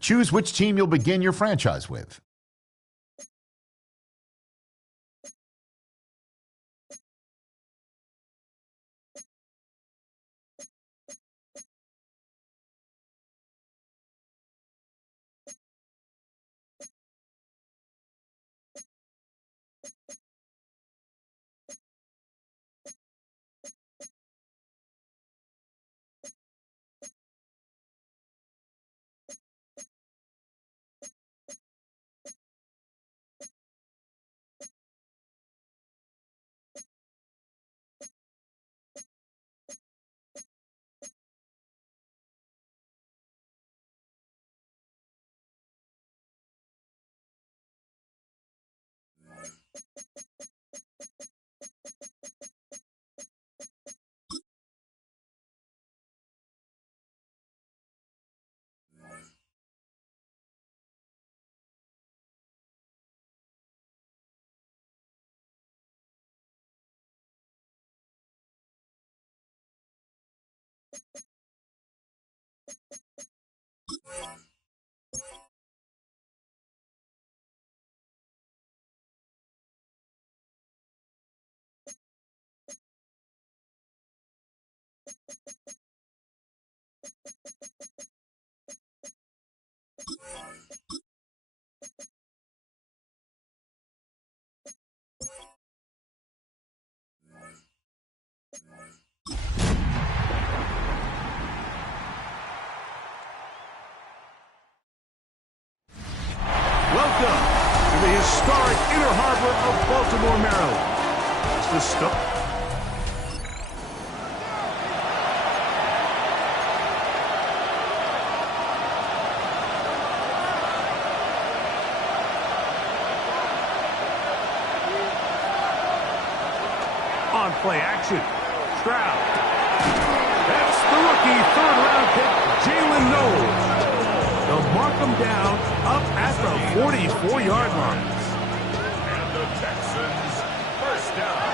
Choose which team you'll begin your franchise with. Welcome to the historic Inner Harbor of Baltimore, Maryland. It's the stop. On play action, Stroud. That's the rookie third-round pick, Jalen Knowles. They'll mark him down up at the 44-yard line. And the Texans, first down.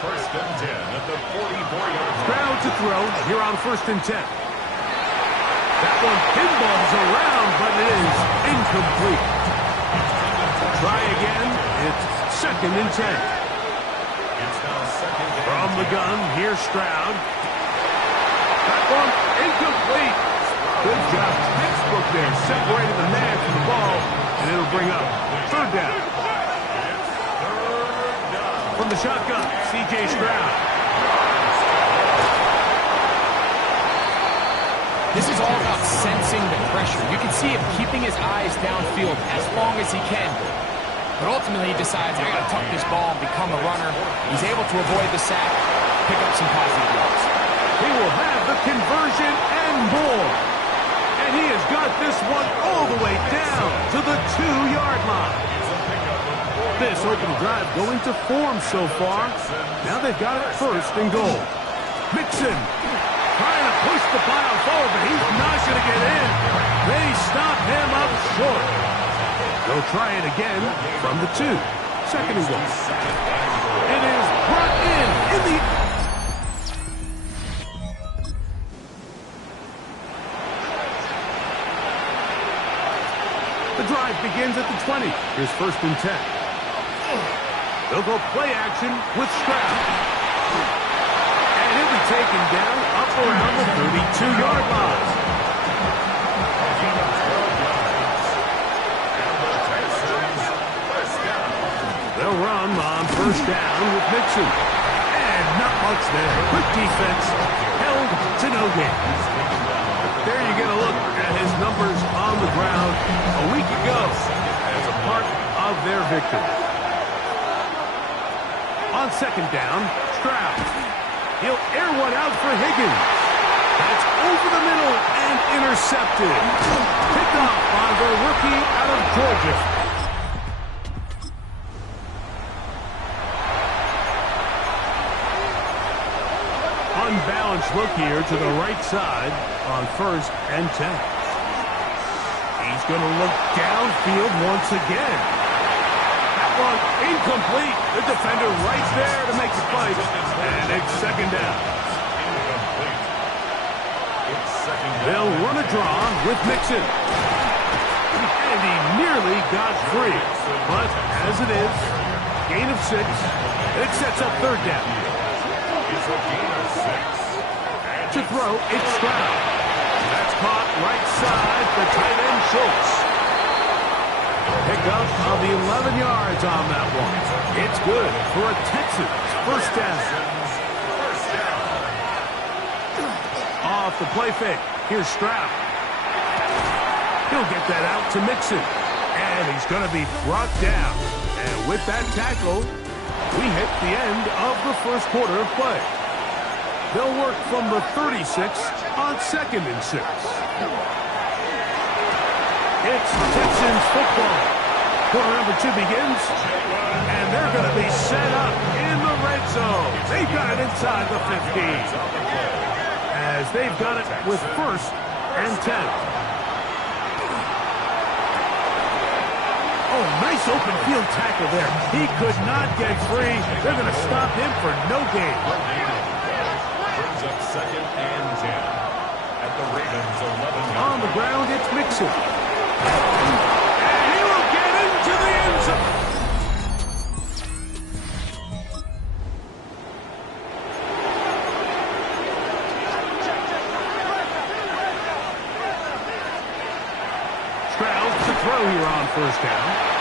First and 10 at the 44-yard line. Stroud to throw here on first and 10. That one pinballs around, but it is incomplete. Try again. It's second and 10. It's now second and From the gun, here's Stroud. That one incomplete. Good job. Textbook there, separating the man from the ball, and it'll bring up third down. From the shotgun, C.J. Stroud. This is all about sensing the pressure. You can see him keeping his eyes downfield as long as he can. But ultimately, he decides, I got to tuck this ball and become a runner. He's able to avoid the sack, pick up some positive yards. He will have the conversion and more. And he has got this one all the way down to the 2-yard line. This opening drive going to form so far. Now they've got it first and goal. Mixon trying to push the pile forward, but he's not going to get in. They stop him up short. They'll try it again from the 2. Second and goal. It is brought in the... The drive begins at the 20. Here's first and 10. They'll go play action with Stroud. And he'll be taken down up around the 32-yard line. They'll run on first down with Mixon. And not much there. Quick defense. Held to no gain. There you get a look at his numbers on the ground a week ago as a part of their victory. On second down, Stroud. He'll air one out for Higgins. That's over the middle and intercepted. Picked off by the rookie out of Georgia. Unbalanced look here to the right side on 1st and 10. He's going to look downfield once again. That one incomplete. The defender right there to make the play. And it's 2nd down. They'll run a draw with Mixon. And he nearly got free. But as it is, gain of 6. It sets up 3rd down. To throw, it's Stroud. That's caught right side for tight end Schultz. Pick up of the 11 yards on that one. It's good for a Texans 1st down. Off the play fake. Here's Stroud. He'll get that out to Mixon. And he's going to be brought down. And with that tackle, we hit the end of the 1st quarter of play. They'll work from the 36 on 2nd and 6. It's Texans football. Quarter number 2 begins, and they're going to be set up in the red zone. They've got it inside the 15. As they've got it with 1st and 10. Oh, nice open field tackle there. He could not get free. They're going to stop him for no gain. Up 2nd and 10 at the Ravens 11. On the ground, it's Mixon. And he will get into the end zone. Stroud to throw here on 1st down.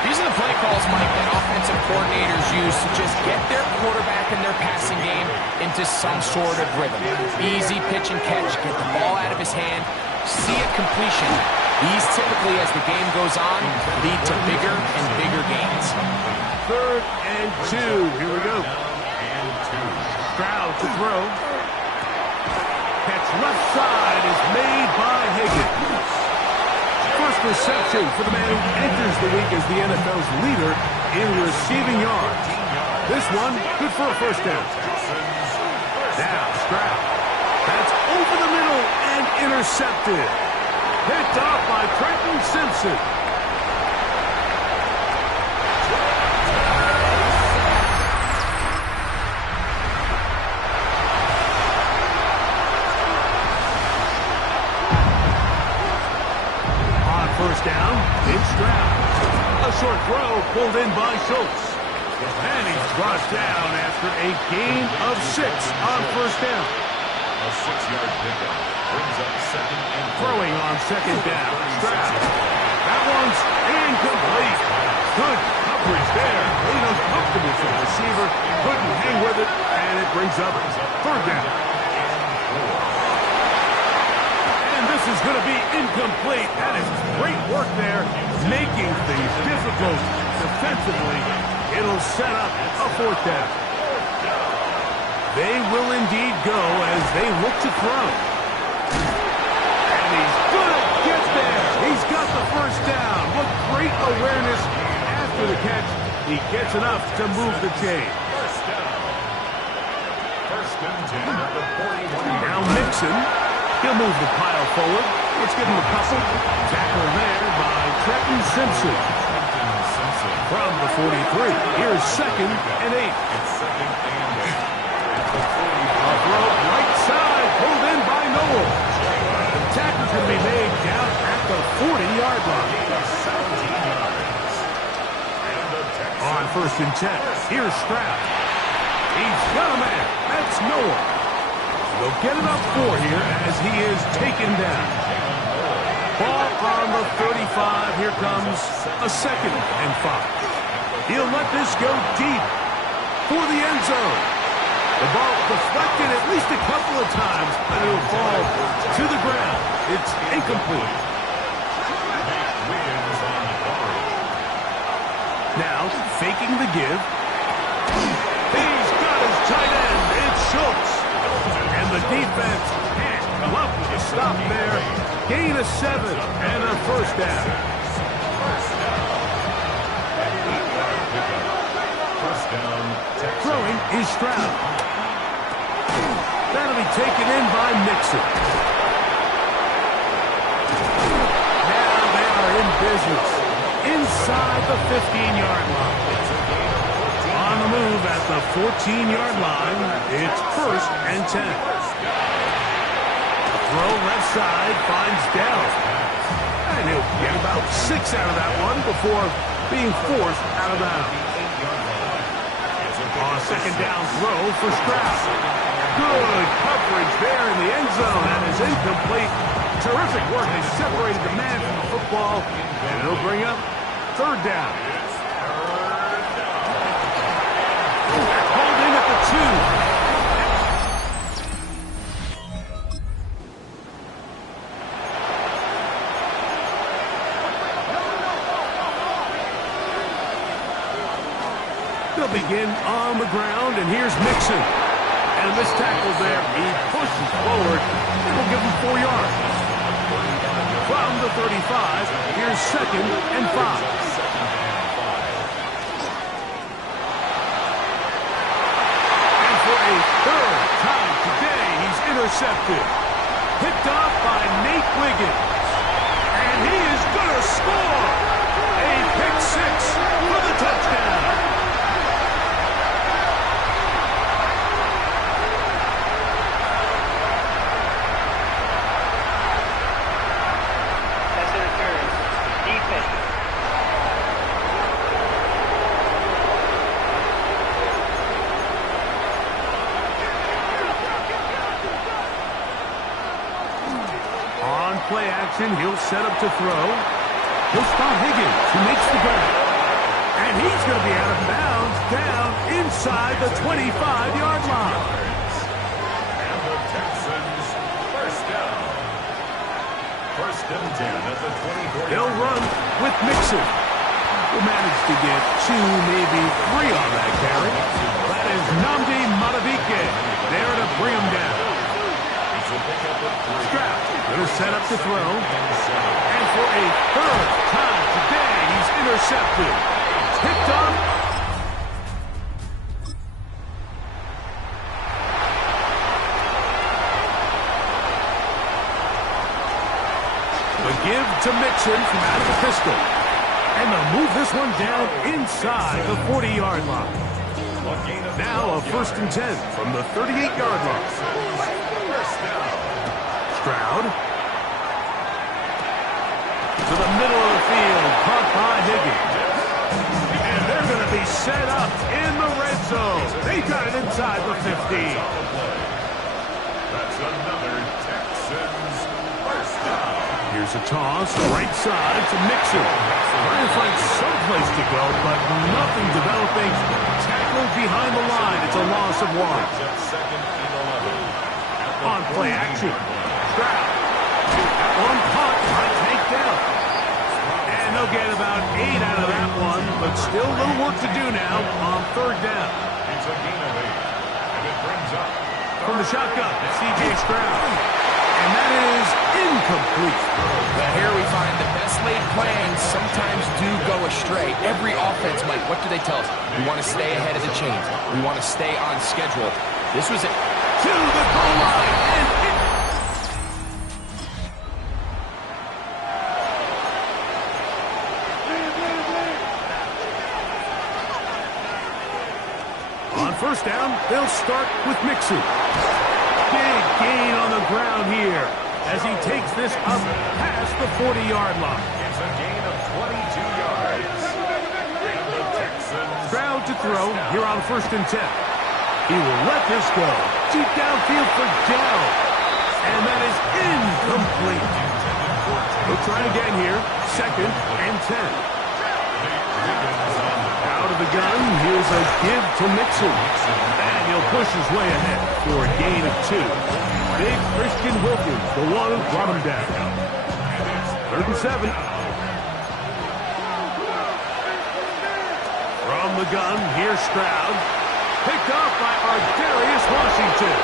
These are the play calls, Mike, that offensive coordinators use to just get their quarterback and their passing game into some sort of rhythm. Easy pitch and catch, get the ball out of his hand, see a completion. These typically, as the game goes on, lead to bigger and bigger gains. 3rd and 2. Here we go. Stroud to throw. Catch left side is made by Higgins. First reception for the man who enters the week as the NFL's leader in receiving yards. This one, good for a 1st down. Now, Stroud. That's over the middle and intercepted. Picked off by Trenton Simpson. On 1st down, it's Stroud. A short throw pulled in by Schultz. And he's brought down after a gain of 6 on 1st down. A 6-yard pickup brings up 2nd and 4. Throwing on 2nd down. Stroud. That one's incomplete. Good coverage there. Made uncomfortable for the receiver. Couldn't hang with it. And it brings up 3rd down. And this is going to be incomplete. That is great work there. Making things difficult defensively. It'll set up a 4th down. They will indeed go as they look to throw. And he's going to get there. He's got the 1st down. What great awareness after the catch. He gets enough to move the chain. 1st down. 1st and 10 at the 41. Now Mixon. He'll move the pile forward. Let's give him a couple. Tackle there by Trenton Simpson. From the 43. Here's 2nd and 8. It's 2nd and 8. A throw right side, pulled in by Noel. The tackle's going to be made down at the 40-yard line. 17 yards. On 1st and 10, here's Stroud. He's got a man. That's Noel. They'll get it up 4 here as he is taken down. Ball on the 35. Here comes a 2nd and 5. He'll let this go deep for the end zone. The ball deflected at least a couple of times, and it'll fall to the ground. It's incomplete. Now, faking the give. He's got his tight end. It's Schultz. And the defense can't come up with a stop there. Gain of 7 and a first down. Throwing is Stroud. That'll be taken in by Mixon. Now they are in business inside the 15-yard line. On the move at the 14-yard line, it's 1st and 10. Throw left side finds Dell. And he'll get about 6 out of that one before being forced out of bounds. On a 2nd down throw for Stroud. Good coverage there in the end zone. That is incomplete. Terrific work. They separated the man from the football. And it'll bring up 3rd down. Called in at the 2. They'll begin on the ground, and here's Mixon. And this tackle there, he pushes forward. It'll give him 4 yards. From the 35, here's 2nd and 5. And for a 3rd time today, he's intercepted. Picked off by Nate Wiggins. And he is going to score. A pick 6 for the touchdown. Play action, he'll set up to throw. He'll spot Higgins, who makes the grab. And he's going to be out of bounds down inside the 25-yard line. And the Texans, 1st down. 1st and 10 at the 24. They'll run with Mixon. Will manage to get 2, maybe 3 on that carry. That is Nnamdi Madubuike there to bring him down. Stroud going to set up to throw. And for a 3rd time today, he's intercepted. Picked up. The give to Mixon from out of the pistol. And they'll move this one down inside the 40-yard line. Now a 1st and 10 from the 38-yard line. Stroud to the middle of the field, caught by Higgins. And they're going to be set up in the red zone. They got it inside the 15. That's another Texans 1st down. Here's a toss, right side to Mixon. Trying to find someplace to go, but nothing developing. Tackled behind the line. It's a loss of 1. On play action. Stroud. That one caught, right take down. And they'll get about 8 out of that one, but still a little work to do now on 3rd down. It's a gain of 8, and it brings up from the shotgun, C.J. Stroud. And that is incomplete. Well, here we find the best laid plans sometimes do go astray. Every offense, Mike, what do they tell us? We want to stay ahead of the chains. We want to stay on schedule. This was it. To the goal line, and on 1st down, they'll start with Mixon. Big gain on the ground here as he takes this up past the 40-yard line. It's a gain of 22 yards. And the Texans. Stroud to throw here on 1st and 10. He will let this go. Deep downfield for Dell. And that is incomplete. He'll try again here. 2nd and 10. Out of the gun, here's a give to Mixon. And he'll push his way ahead for a gain of 2. Big Christian Wilkins, the one who brought him down. 3rd and 7. From the gun, here's Stroud. Picked off by Darius Washington.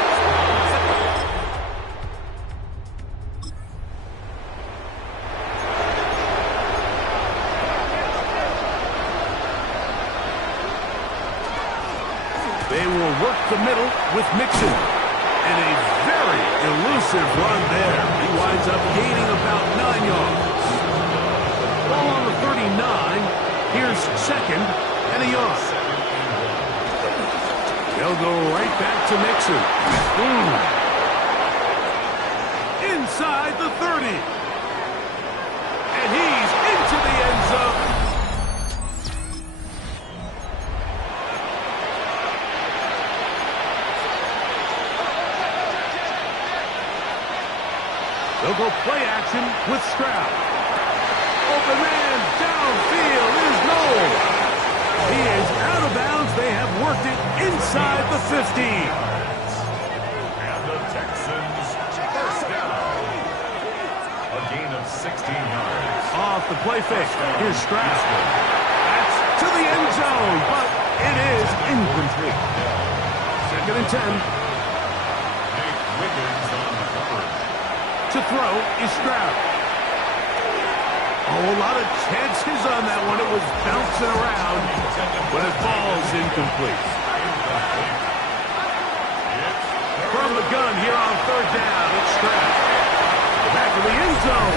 They will work the middle with Mixon. And a very elusive run there. He winds up gaining about 9 yards. Ball on the 39. Here's second and a yard. They'll go right back to Mixon. Inside the 30. And he's into the end zone. They'll go play action with Stroud. Open man downfield is Noel. He is out of bounds. They have worked it inside the 15. And the Texans first down. A gain of 16 yards. Off the play fake. Here's Stroud. That's to the end zone, but it is incomplete. Second and 10. Nate Wiggins on the coverage. To throw is Stroud. Oh, a lot of chances on that one. It was bouncing around, but it falls incomplete. From the gun here on third down, it's Stroud. Back to the end zone.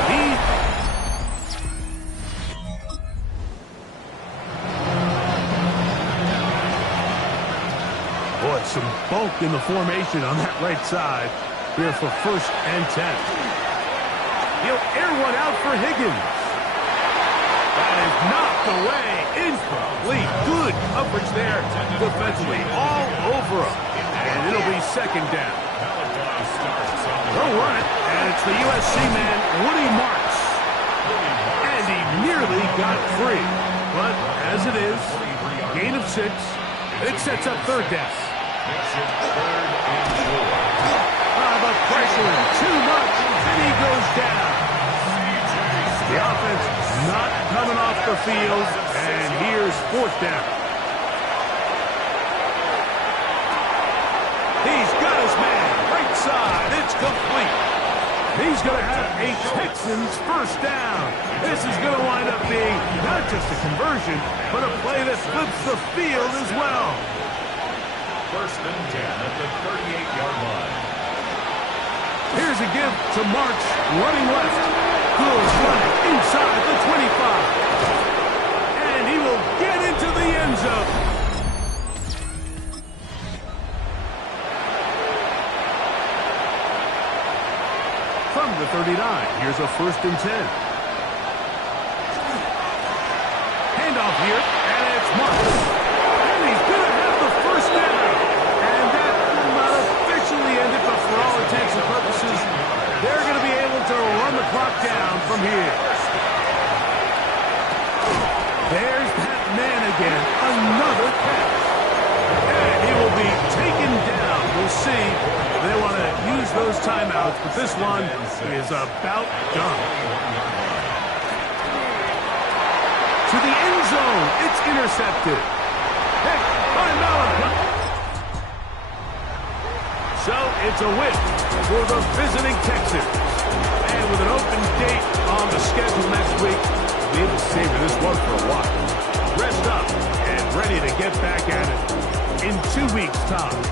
Boy, some bulk in the formation on that right side here for first and 10. He'll air one out for Higgins. That is knocked away. Incomplete. Good coverage there defensively. All over him. And it'll be second down. They'll run it. And it's the USC man, Woody Marks. And he nearly got free. But as it is, gain of 6. It sets up third down. The pressure too much, and he goes down. The offense not coming off the field, and here's fourth down. He's got his man, right side, it's complete. He's going to have a Texans first down. This is going to wind up being not just a conversion, but a play that flips the field as well. First and 10 at the 38-yard line. Here's a give to Marks, running left. Good running inside the 25. And he will get into the end zone. From the 39, here's a first and 10. Handoff here, and it's Marks. And he's going to have the first down. And that will not officially end it, but for all intents and purposes, they're going to be able to run the clock down from here. There's that man again. Another pass. And he will be taken down. We'll see. They want to use those timeouts, but this one is about done. To the end zone. It's intercepted. Hey, by Malachi. So it's a win for the visiting Texans. And with an open date on the schedule next week, we'll be able to savor this one for a while. Rest up and ready to get back at it in 2 weeks' time.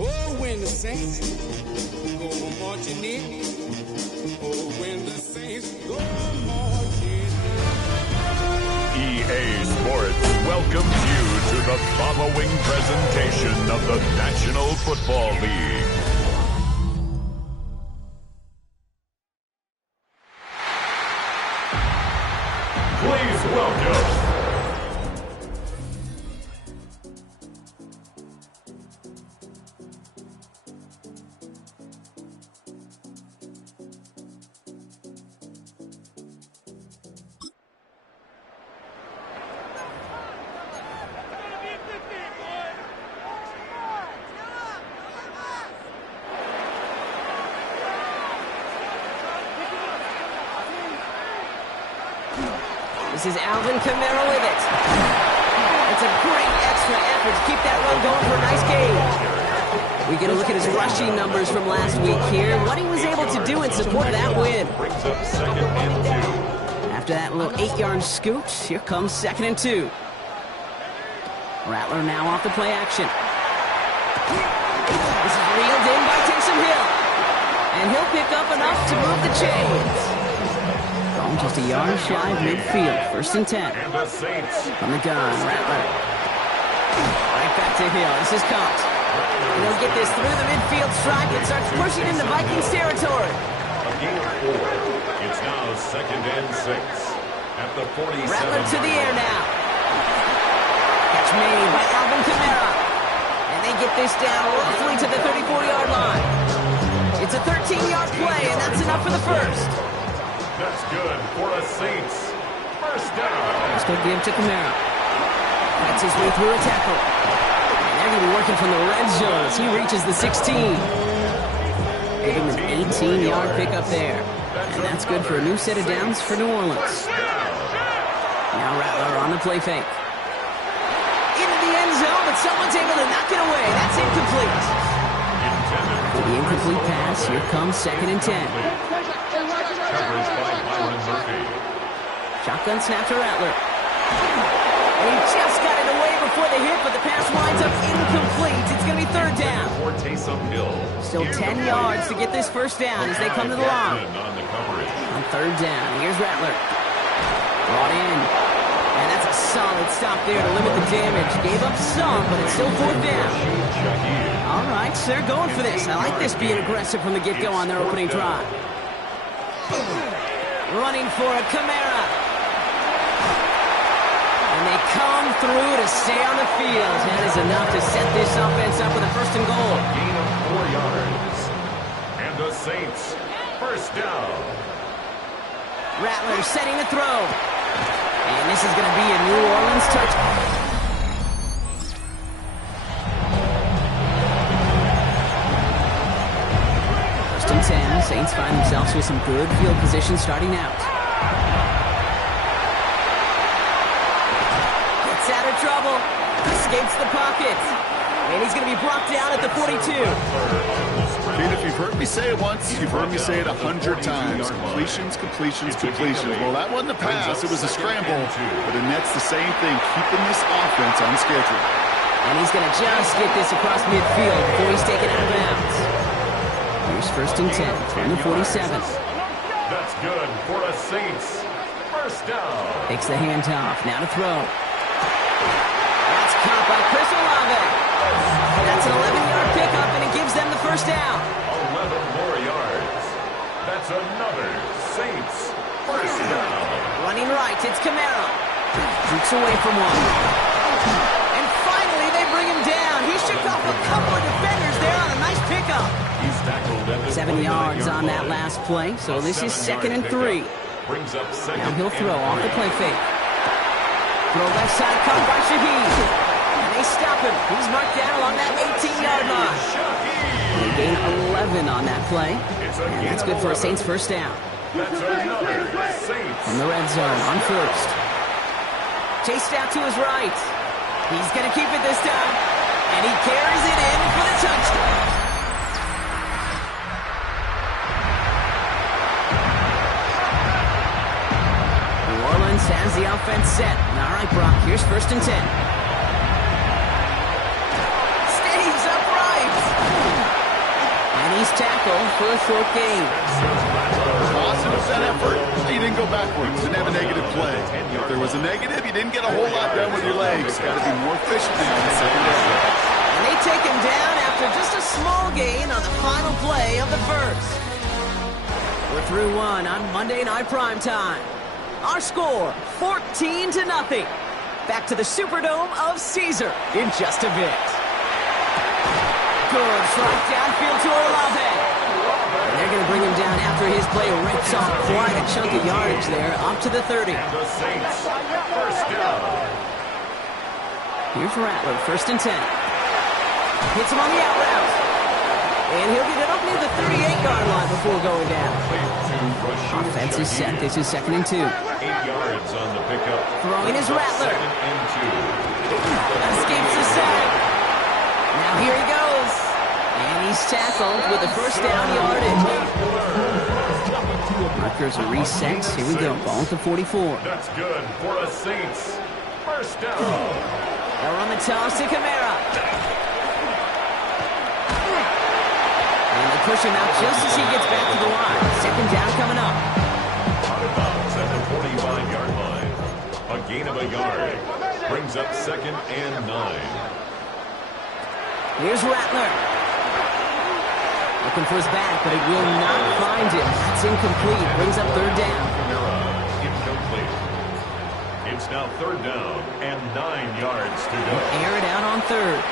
Oh, when the saints go marching in. Oh, when the saints go marching in. EA Sports welcomes you to the following presentation of the National Football League. Please welcome This is Alvin Kamara with it. It's a great extra effort to keep that run going for a nice gain. We get a look at his rushing numbers from last week here, what he was able to do in support of that win. After that little 8-yard scoot, here comes 2nd and 2. Rattler now off the play action. This is reeled in by Taysom Hill. And he'll pick up enough to move the chains. Just a yard shy of midfield. 1st and 10. From the gun, Rattler. Right back to Hill. This is caught. And he'll get this through the midfield stripe and starts pushing into Vikings territory. It's now 2nd and 6 at the 47. Rattler to the air now. Catch made by Alvin Kamara. And they get this down roughly to the 34-yard line. It's a 13-yard play, and that's enough for the first. That's good for the Saints. 1st down. Let's go give to Kamara. That's his way through a tackle. And they're going to be working from the red zone as he reaches the 16. Give him an 18-yard pickup there. And that's good for a new set of downs for New Orleans. Now Rattler on the play fake. Into the end zone, but someone's able to knock it away. That's incomplete. For the incomplete pass, here comes 2nd and 10. Coverage by Byron Murphy. Shotgun snap to Rattler. And he just got it away before the hit, but the pass winds up incomplete. It's going to be 3rd down. For Taysom Hill. Still 10 yards to get this 1st down as they come to the line. On the coverage. On 3rd down, here's Rattler. Brought in. And that's a solid stop there to limit the damage. Gave up some, but it's still 4th down. All right, so they're going for this. I like this being aggressive from the get-go on their opening drive. Running for a Kamara. And they come through to stay on the field. That is enough to set this offense up with a 1st and goal. Gain of 4 yards. And the Saints, 1st down. Rattler setting the throw. And this is going to be a New Orleans touchdown. 1st and 10. Saints find themselves with some good field position starting out. Gets out of trouble. Escapes the pocket. And he's going to be brought down at the 42. Kid, if you've heard me say it once, you've heard me say it 100 times. Completions, completions, completions. Well, that wasn't a pass. It was a scramble. But the Nets, the same thing, keeping this offense on schedule. And he's going to just get this across midfield before he's taken out of bounds. Here's 1st and 10 from the 47. That's good for the Saints. 1st down. Takes the handoff. Now to throw. That's caught by Chris Olave. That's an 11-yard pickup, and it gives them the 1st down. 11 more yards. That's another Saints first down. Running right, it's Kamara. Shoots away from one. And finally, they bring him down. He shook off a couple of defenders there on a nice pickup. He's tackled at the 7 yards on that line. last play, so this is 2nd and 3. Brings up second. Now he'll throw and off the 3. play fake. Throw left side, caught by Shaheed. And they stop him. He's marked down along that 18-yard line. They gain 11 on that play. And that's good for a Saints first down. That's another Saints. From the red zone on first. Chased out to his right. He's going to keep it this time. And he carries it in for the touchdown. New Orleans has the offense set. All right, Brock, here's 1st and 10. Stays upright. And he's tackled for a short gain. Positive that effort. You didn't go backwards. Didn't have a negative play. If there was a negative, you didn't get a whole lot done with your legs. Got to be more efficient now in the second down. And they take him down after just a small gain on the final play of the first. We're through one on Monday Night Primetime. Our score, 14-0. Back to the Superdome of Caesar in just a bit. Good strike downfield to Olave. And they're going to bring him down after his play rips off quite a chunk of yardage there, up to the 30. And the Saints first down. Here's Rattler, 1st and 10. Hits him on the out route. And he'll get it up near the 38-yard line before going down. Offense is set. This is 2nd and 2. 8 yards on the pickup. Throwing is Rattler. 2nd and 2. Escapes the sack. Now here he goes. And he's tackled with the first down yardage. Markers are reset. Here we go. Ball at the 44. That's good for a Saints first down. They'll run the toss to Kamara. And they push him out just as he gets back to the line. 2nd down coming up. Out of bounds at the 45-yard line. A gain of a yard. Brings up 2nd and 9. Here's Rattler. Looking for his back, but it will not find him. That's incomplete. Brings up 3rd down. Incomplete. It's now 3rd down and 9 yards to go. Air it out on 3rd.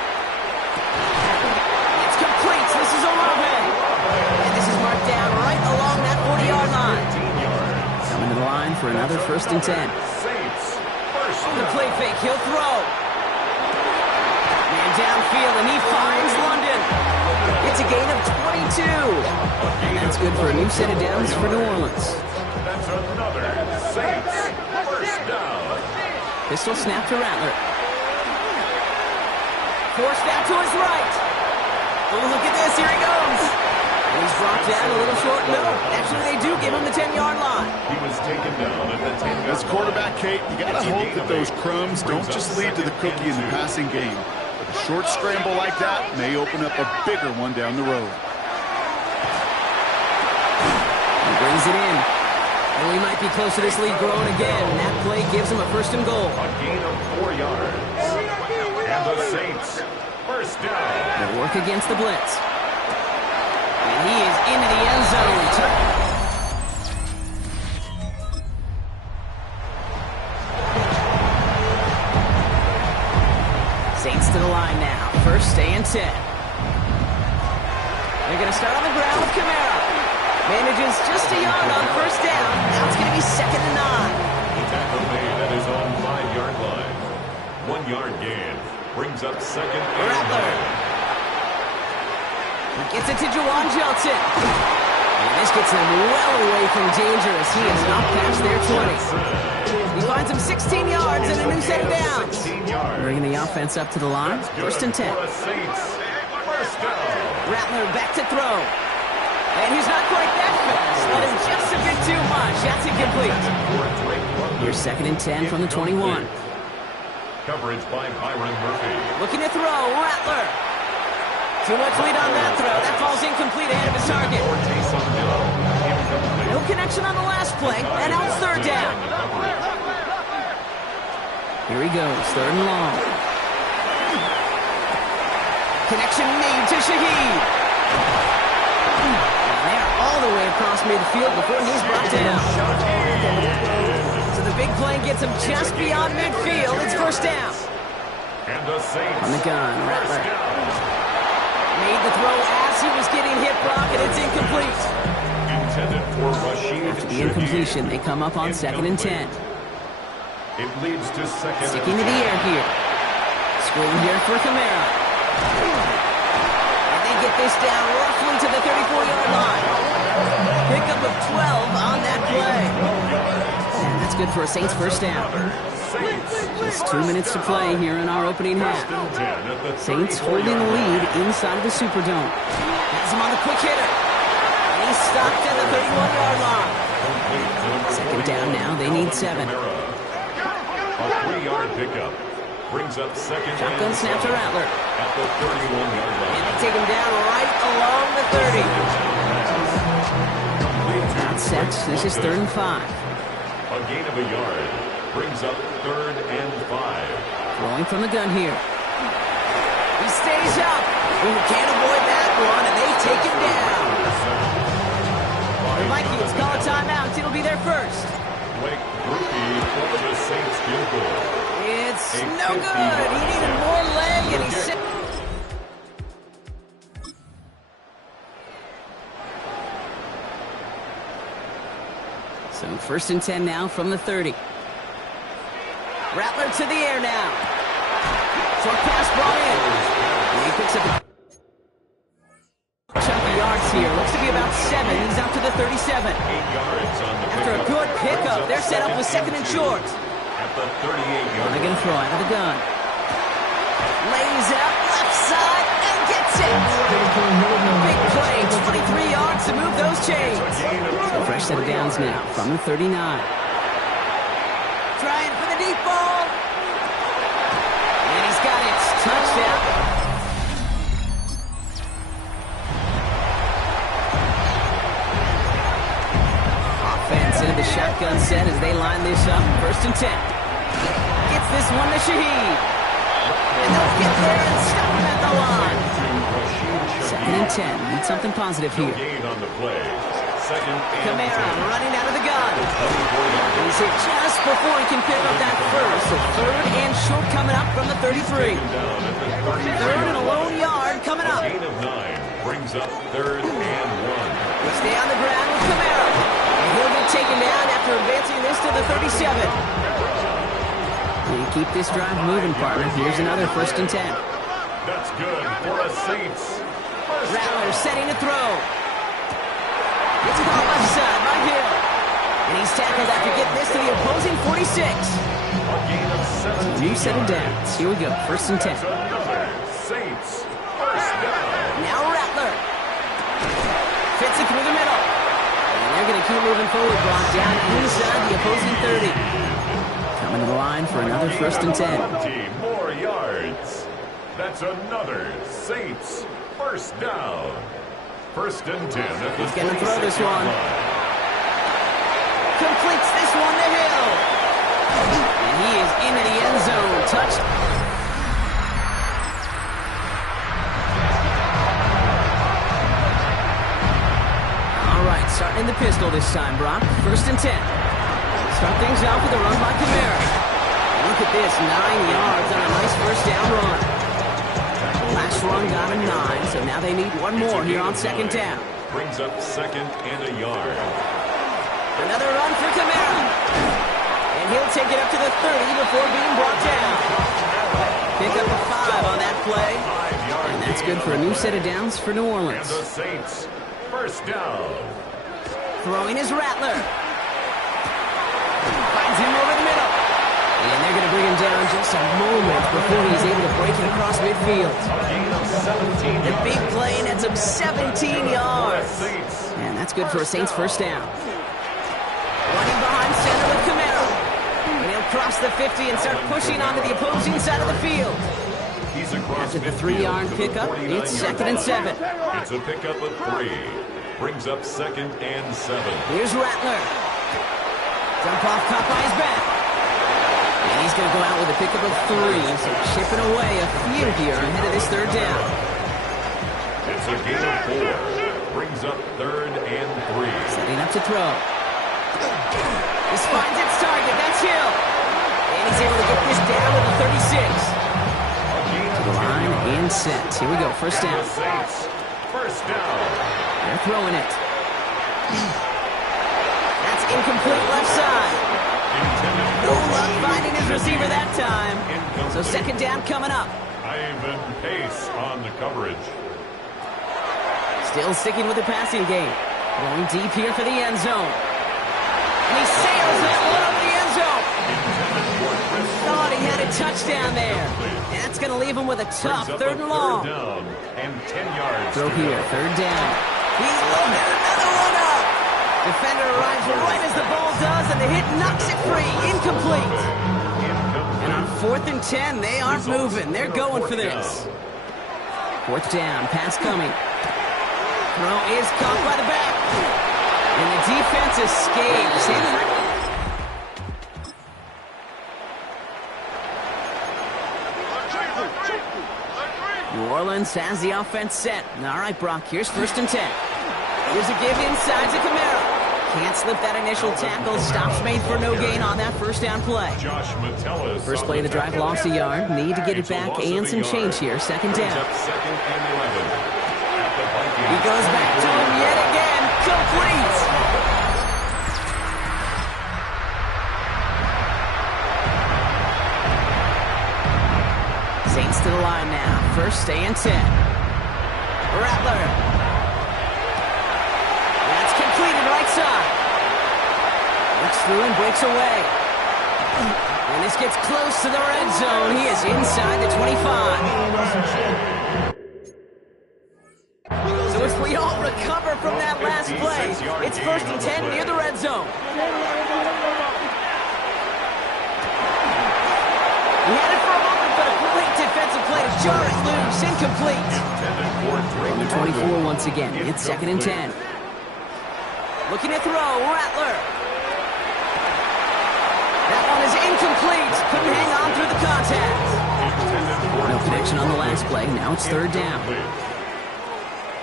It's complete. This is Olave. And this is marked down right along that 40-yard line. 15 yards. Coming to the line for another 1st and 10. Saints first On the down. play fake, he'll throw. Man downfield, and he finds London. It's a gain of 22. And that's good for a new set of downs for New Orleans. That's another Saints first down. Pistol snap to Rattler. Forced out to his right. Oh, look at this. Here he goes. And he's brought down a little short. No, actually they do give him the 10-yard line. He was taken down at the 10-yard As quarterback, Kate, you got to hope that those crumbs don't just lead to the cookie in the passing game. A short scramble like that may open up a bigger one down the road. He brings it in. And we might be close to this lead growing again. And that play gives him a 1st and goal. A gain of 4 yards. And the Saints first down. They'll work against the blitz. And he is into the end zone. Saints to the line now. 1st and 10. They're going to start on the ground with Kamara. Manages just a yard on 1st down. Now it's going to be 2nd and 9. The tackle made at his own 5-yard line. 1 yard gain. Brings up 2nd and Rattler. 9. He gets it to Juwan Johnson. And this gets him well away from danger as he is up past their 20. He finds him 16 yards and a new set of downs. 16 yards. Bringing the offense up to the line. 1st and 10. For a Saints first down. Rattler back to throw. And he's not quite that fast. Let him just a bit too much. That's incomplete. Here's 2nd and 10 from the 21. Coverage by Byron Murphy. Looking to throw. Rattler. Too much lead on that throw. That falls incomplete ahead of his target. No connection on the last play. And now it's 3rd down. Here he goes. 3rd and long. Connection made to Shaheed. And they're all the way across midfield before he's brought down. So the big play gets him just beyond midfield. It's first down. And the Saints On the gun, Rattler. first down. Made the throw as he was getting hit, Brock, and it's incomplete. Intended for Rashid After the Shaheed. incompletion, they come up on 2nd and 10. It leads to second. Sticking to the air here. Screen here for Kamara. And they get this down roughly to the 34-yard line. Pickup of 12 on that play. And that's good for a Saints first down. Just 2 minutes to play here in our opening half. Saints holding the lead inside of the Superdome. Has him on the quick hitter. And he's stopped at the 31-yard line. Second down now. They need 7. A 3-yard pickup brings up second. Shotgun snap to Rattler. At the 31-yard line. And they take him down right along the 30. Not set. This is 3rd and 5. A gain of a yard brings up 3rd and 5. Throwing from the gun here. He stays up. Ooh, can't avoid that one, and they take him down. The Vikings call a timeout. It'll be their first. Blake Grupe for the Saints field goal. It's no good. He needed more leg, and he's sick. So 1st and 10 now from the 30. Rattler to the air now. Short pass brought in. And he picks up a chunk of yards here. Looks to be about 7. He's out to the 37. 8 yards on the After a pickup. good pickup, they're set up with 2nd and short. At the 38-yard They're going to throw out of the gun. Lays out left side and gets it. Big play, 23 yards to move those chains. So fresh set of downs now from the 39. Trying for the deep ball. And he's got it. Touchdown. Offense into the shotgun set as they line this up. 1st and 10. Gets this one to Shaheed. And they'll get there and stop him at the line. 2nd and 10. Need something positive here. gain on the play. Second and Kamara 10. running out of the gun. He's hit just before he can pick up that first. So 3rd and short coming up from the 33. Down at the 30. 3rd and a lone yard coming up. Gain of 9 brings up 3rd and 1. They stay on the ground with Kamara. And he'll get taken down after advancing this to the 37. And keep this drive moving, partner. Here's another 1st and 10. That's good for a Saints. Rattler setting to throw. It's caught left side by Hill. And he's tackled after getting this to the opposing 46. A gain of 17. New set of downs. Here we go. 1st and 10. It's another Saints first down. Now Rattler. Fits it through the middle. And they're going to keep moving forward, brought down inside the opposing 30. Coming to the line for another 1st and 10. 20 more yards. That's another Saints first down. 1st and 10 at the He's going to throw this 36-yard one. line. Completes this one to Hill. And he is into the end zone. Touched. All right, starting in the pistol this time, Brock. 1st and 10. Start things off with a run by Kamara. Look at this, 9 yards on a nice first down run. Last run got him 9, so now they need one more here on 2nd down. Brings up 2nd and a yard. Another run for Kamara. And he'll take it up to the 30 before being brought down. Pick up a 5 on that play. 5-yard And that's good for a new set of downs for New And Orleans. the Saints first down. Throwing is Rattler. Finds him over the middle. And they're going to bring him down just a moment before he's able to break it across midfield. A gain of 17 The yards. big play, and that's up 17 yards. Saints. And that's good for a Saints first down. Running behind center with Kamara. And he'll cross the 50 and start pushing onto the opposing side of the field. He's across After the midfield 3-yard to the pickup, 49-yard it's 2nd and 7. line. It's a pickup of 3. Brings up 2nd and 7. Here's Rattler. Jump off caught by his back. And he's going to go out with a pickup of 3. So chipping away a few here ahead of this 3rd down. It's a gain of 4. Brings up 3rd and 3. Setting up up to throw. This finds its target. That's Hill. And he's able to get this down to the 36. To the line and set. Here we go. First down. First down. They're throwing it. That's incomplete left side. No luck finding his receiver that time. So second down coming up. Ivan Pace on the coverage. Still sticking with the passing game. Going deep here for the end zone. And he sails that one up the end zone. Thought he had a touchdown there. That's going to leave him with a tough third and long. Third down and 10 yards. Throw here, third down. He's loaded another one up. Defender arrives right as the ball does, and the hit knocks it free. Incomplete. And on 4th and 10, they aren't moving. They're going for this. Fourth down, pass coming. Throw is caught by the back. And the defense escapes. New Orleans has the offense set. All right, Brock, here's 1st and 10. Here's a give inside to Kamara. Can't slip that initial tackle. Stops made for no gain on that first down play. First play of the drive, lost a yard. Need to get it back and some change here. Second down. He goes back to him yet again. Complete. Saints to the line now. First and 10. Rattler. That's completed right side. Looks through and breaks away. And this gets close to the red zone. He is inside the 25. So if we all recover from that last play, it's 1st and 10 near the red zone. He had it for a moment, but a great defensive play to jar it loose. Incomplete. On the 24 once again. It's 2nd and 10. Looking to throw. Rattler. That one is incomplete. Couldn't hang on through the contact. No connection on the last play. Now it's 3rd down.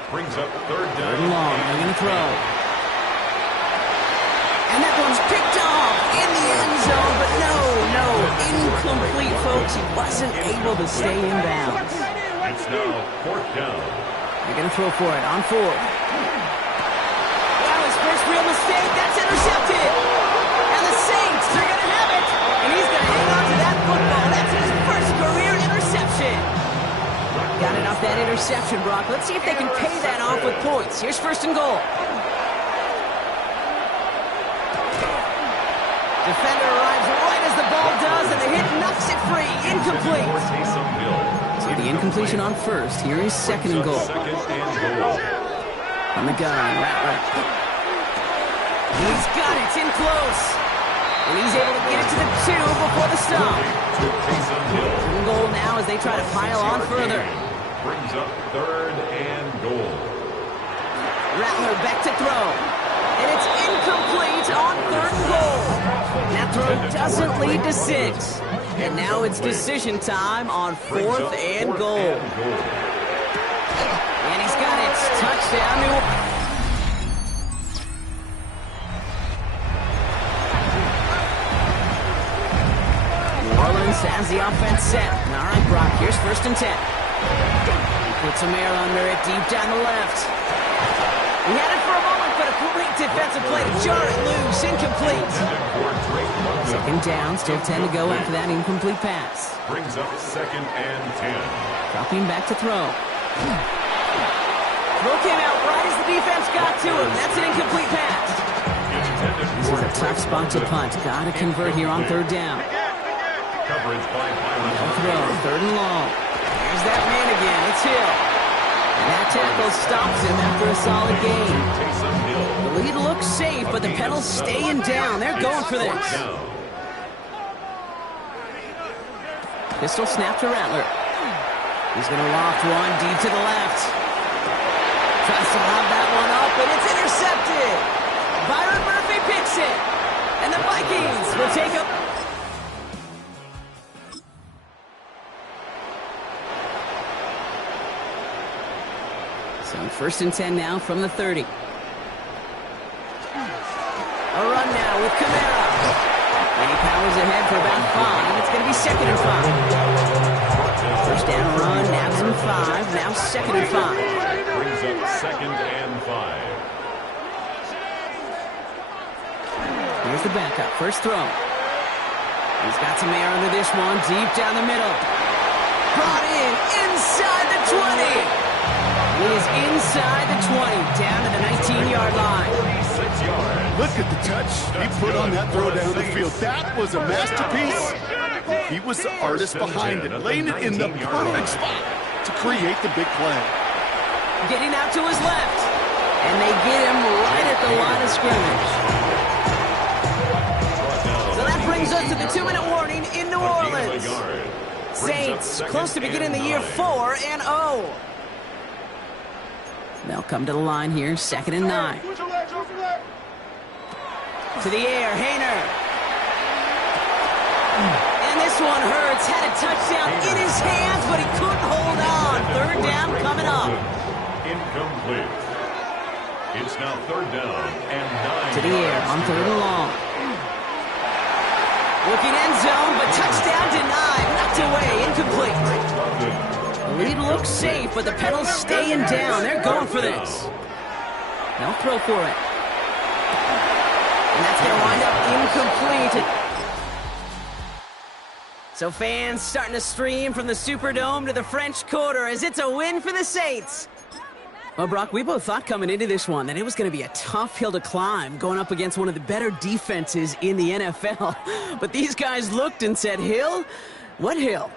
Brings up 3rd down. Third and long. They're going to throw. And that one's picked off in the end zone, but no, incomplete, folks. He wasn't able to stay in bounds. It's now 4th down. They're going to throw for it on 4th. Wow, his first real mistake. That's intercepted. And the Saints are going to have it. And he's going to hang on to that football. That's his first career interception. Got it off that interception, Brock. Let's see if they can pay that off with points. Here's 1st and goal. Defender arrives right as the ball does, and the hit knocks it free. Incomplete. So the incompletion on 1st. Here is 2nd and goal. On the gun, Rattler. He's got it in close. And he's able to get it to the 2 before the stop. 3rd and goal now as they try to pile on further. Brings up 3rd and goal. Rattler back to throw. And it's incomplete on 3rd and goal. That throw doesn't lead to 6. And now it's decision time on 4th and goal. And he's got it. Touchdown, New Orleans. New Orleans has the offense set. All right, Brock, here's 1st and 10. He puts some air under it deep down the left. He had it for a moment, but a great defensive play to jar it loose. Incomplete. 2nd down, still 10 to go after that incomplete pass. Brings up 2nd and 10. Dropping back to throw. Throw came out right as the defense got to him. That's an incomplete pass. This is a tough spot to punt. Got to convert here on 3rd down. Coverage by Byron. Throw, 3rd and long. There's that man again. It's Hill. And that tackle stops him after a solid gain. The lead looks safe, but the pedal's staying down. They're going for this. Pistol snap to Rattler. He's going to loft one deep to the left. Tries to lob that one up, and it's intercepted. Byron Murphy picks it. And the Vikings will take up. So 1st and 10 now from the 30. run now with Kamara. And he powers ahead for about 5. It's going to be 2nd and 5. First down run, nabs him 5. Now 2nd and 5. Brings up 2nd and 5. Here's the backup. First throw. He's got some air under this one. Deep down the middle. Brought in inside the 20. He is inside the 20. Down to the 19-yard line. 46 yards. Look at the touch he put on that throw down the field. That was a masterpiece. He was the artist behind it, laying it in the perfect spot to create the big play. Getting out to his left. And they get him right at the line of scrimmage. So that brings us to the 2-minute warning in New Orleans. Saints close to beginning the year 4-0. They'll come to the line here, 2nd and 9. To the air, Hayner. And this one hurts. Had a touchdown in his hands, but he couldn't hold on. 3rd down coming up. Incomplete. It's now 3rd down and 9. To the air on 3rd and long. Looking end zone, but touchdown denied. Knocked away, incomplete. The lead looks safe, but the Pedals staying down. They're going for this. They'll throw for it. And that's going to wind up incomplete. So fans starting to stream from the Superdome to the French Quarter as it's a win for the Saints. Well, Brock, we both thought coming into this one that it was going to be a tough hill to climb going up against one of the better defenses in the NFL. But these guys looked and said, Hill? What hill?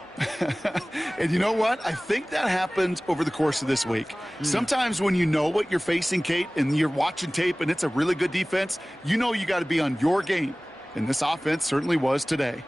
And you know what? I think that happened over the course of this week. Sometimes when you know what you're facing, Kate, and you're watching tape and it's a really good defense, you know you got to be on your game. And this offense certainly was today.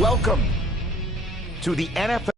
Welcome to the NFL.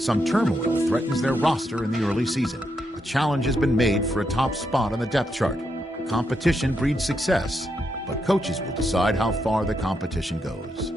Some turmoil threatens their roster in the early season. A challenge has been made for a top spot on the depth chart. Competition breeds success, but coaches will decide how far the competition goes.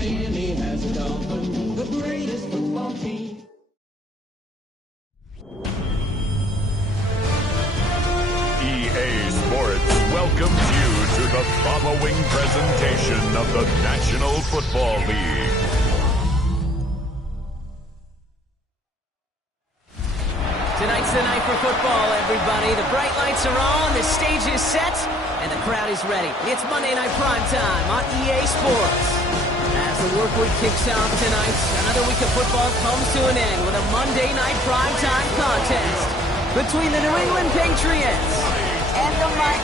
Miami has a Dolphin, the greatest football team. EA Sports welcomes you to the following presentation of the National Football League. Tonight's the night for football, everybody. The bright lights are on, the stage is set, and the crowd is ready. It's Monday Night Prime Time on EA Sports. As the work week kicks off tonight, another week of football comes to an end with a Monday Night Prime Time contest between the New England Patriots and the Mike.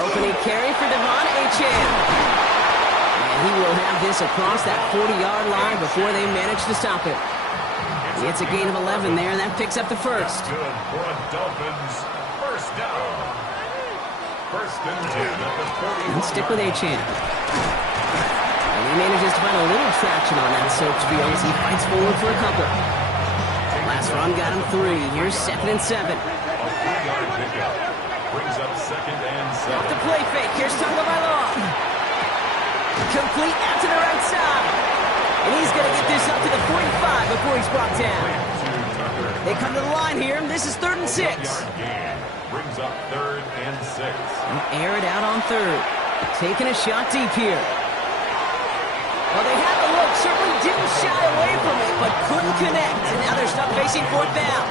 Opening carry for Devon Achane. And he will have this across that 40-yard line before they manage to stop it. It's a gain of 11 there, and that picks up the first. Good for a Dolphins first down. First and 10 at the 40. And stick with Achane. And he manages to find a little traction on that search field as he fights forward for a couple. Last run got him 3. Here's 2nd and 7. A 3-yard pickup. Brings up 2nd and 7. Off the play fake. Here's Tagovailoa. Complete out to the right side. And he's going to get this up to the 45 before he's brought down. They come to the line here. This is 3rd and 6. Brings up 3rd and 6. Air it out on 3rd. Taking a shot deep here. Well, they had the look. Certainly didn't shy away from it, but couldn't connect. And now they're stuck facing 4th down.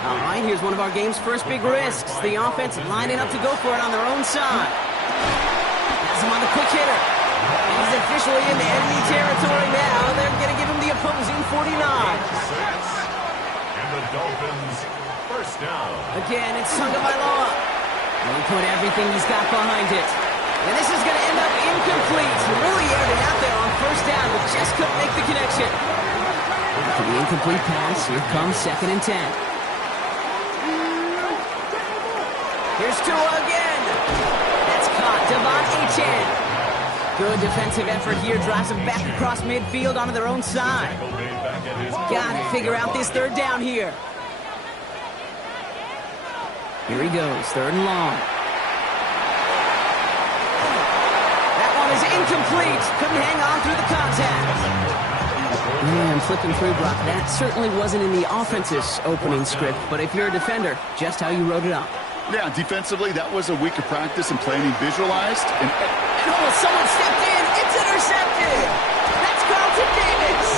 All right, here's one of our game's first big risks. The offense lining up to go for it on their own side. Has him on the quick hitter. And he's officially into enemy territory now. They're going to give him the opposing 49. And the Dolphins first down. Again, it's Tagovailoa. And he put everything he's got behind it. And this is going to end up incomplete. He really aired it out there on first down, but just couldn't make the connection. After the incomplete pass, here comes 2nd and 10. Here's Tua again. That's caught. Devon Achane. Good defensive effort here. Drives them back across midfield onto their own side. Got to figure out this 3rd down here. Here he goes. 3rd and long. That one is incomplete. Couldn't hang on through the contact. Man, flipping through, Brock, that certainly wasn't in the offense's opening script, but if you're a defender, just how you wrote it up. Yeah, defensively, that was a week of practice and planning visualized. And oh, someone stepped in. It's intercepted. That's Carlton Davis.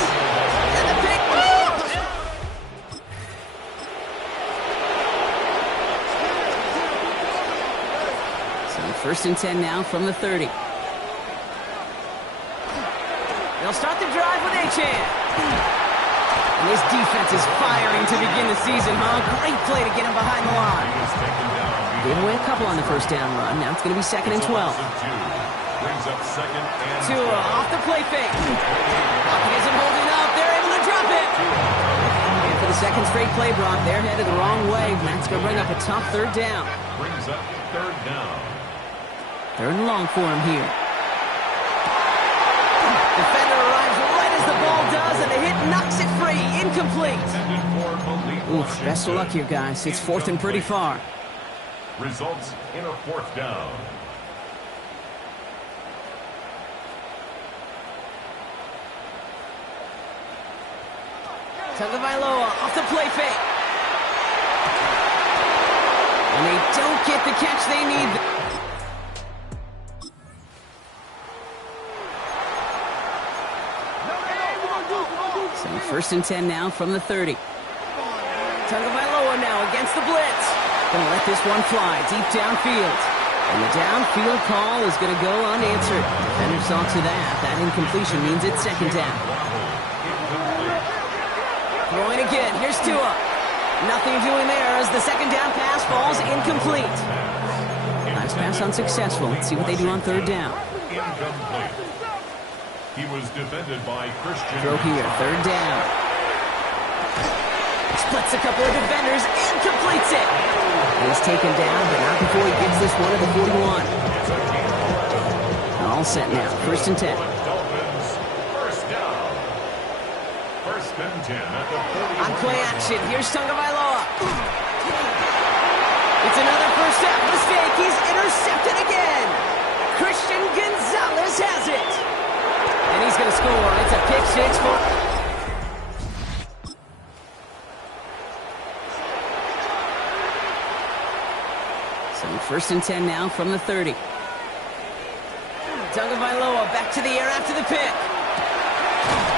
And the big move. So 1st and 10 now from the 30. They'll start the drive with Achane. And this defense is firing to begin the season, huh? Great play to get him behind the line. Gave away a couple on the first down run. Now it's going to be 2nd and 12. Brings up 2nd and Tua off the play fake. Pocket isn't holding up. They're able to drop it. And for the 2nd straight play, Brock, they're headed the wrong way. That's going to bring up a tough 3rd down. brings up 3rd down. 3rd and long for him here. Defender arrives right as the ball does, and the hit knocks it free. Incomplete. Oof, best of luck here, guys. It's 4th and pretty far. Results in a 4th down. Tagovailoa off the play fake. And they don't get the catch they need. So 1st and 10 now from the 30. Tagovailoa now against the blitz. Gonna let this one fly deep downfield. And the downfield call is gonna go unanswered. Defender saw to that. That incompletion means it's 2nd down. Throwing again. Here's Tua. Nothing doing there as the 2nd down pass falls incomplete. Nice pass unsuccessful. Let's see what they do on 3rd down. Incomplete. He was defended by Christian. Throw here. 3rd down. Splits a couple of defenders and completes it. He's taken down, but not before he gets this one at the 41. All set now. 1st and 10. On play action, here's Tagovailoa. It's another first half mistake. He's intercepted again. Christian Gonzalez has it. And he's going to score. It's a pick six for... So 1st and 10 now from the 30. Tagovailoa back to the air after the pick.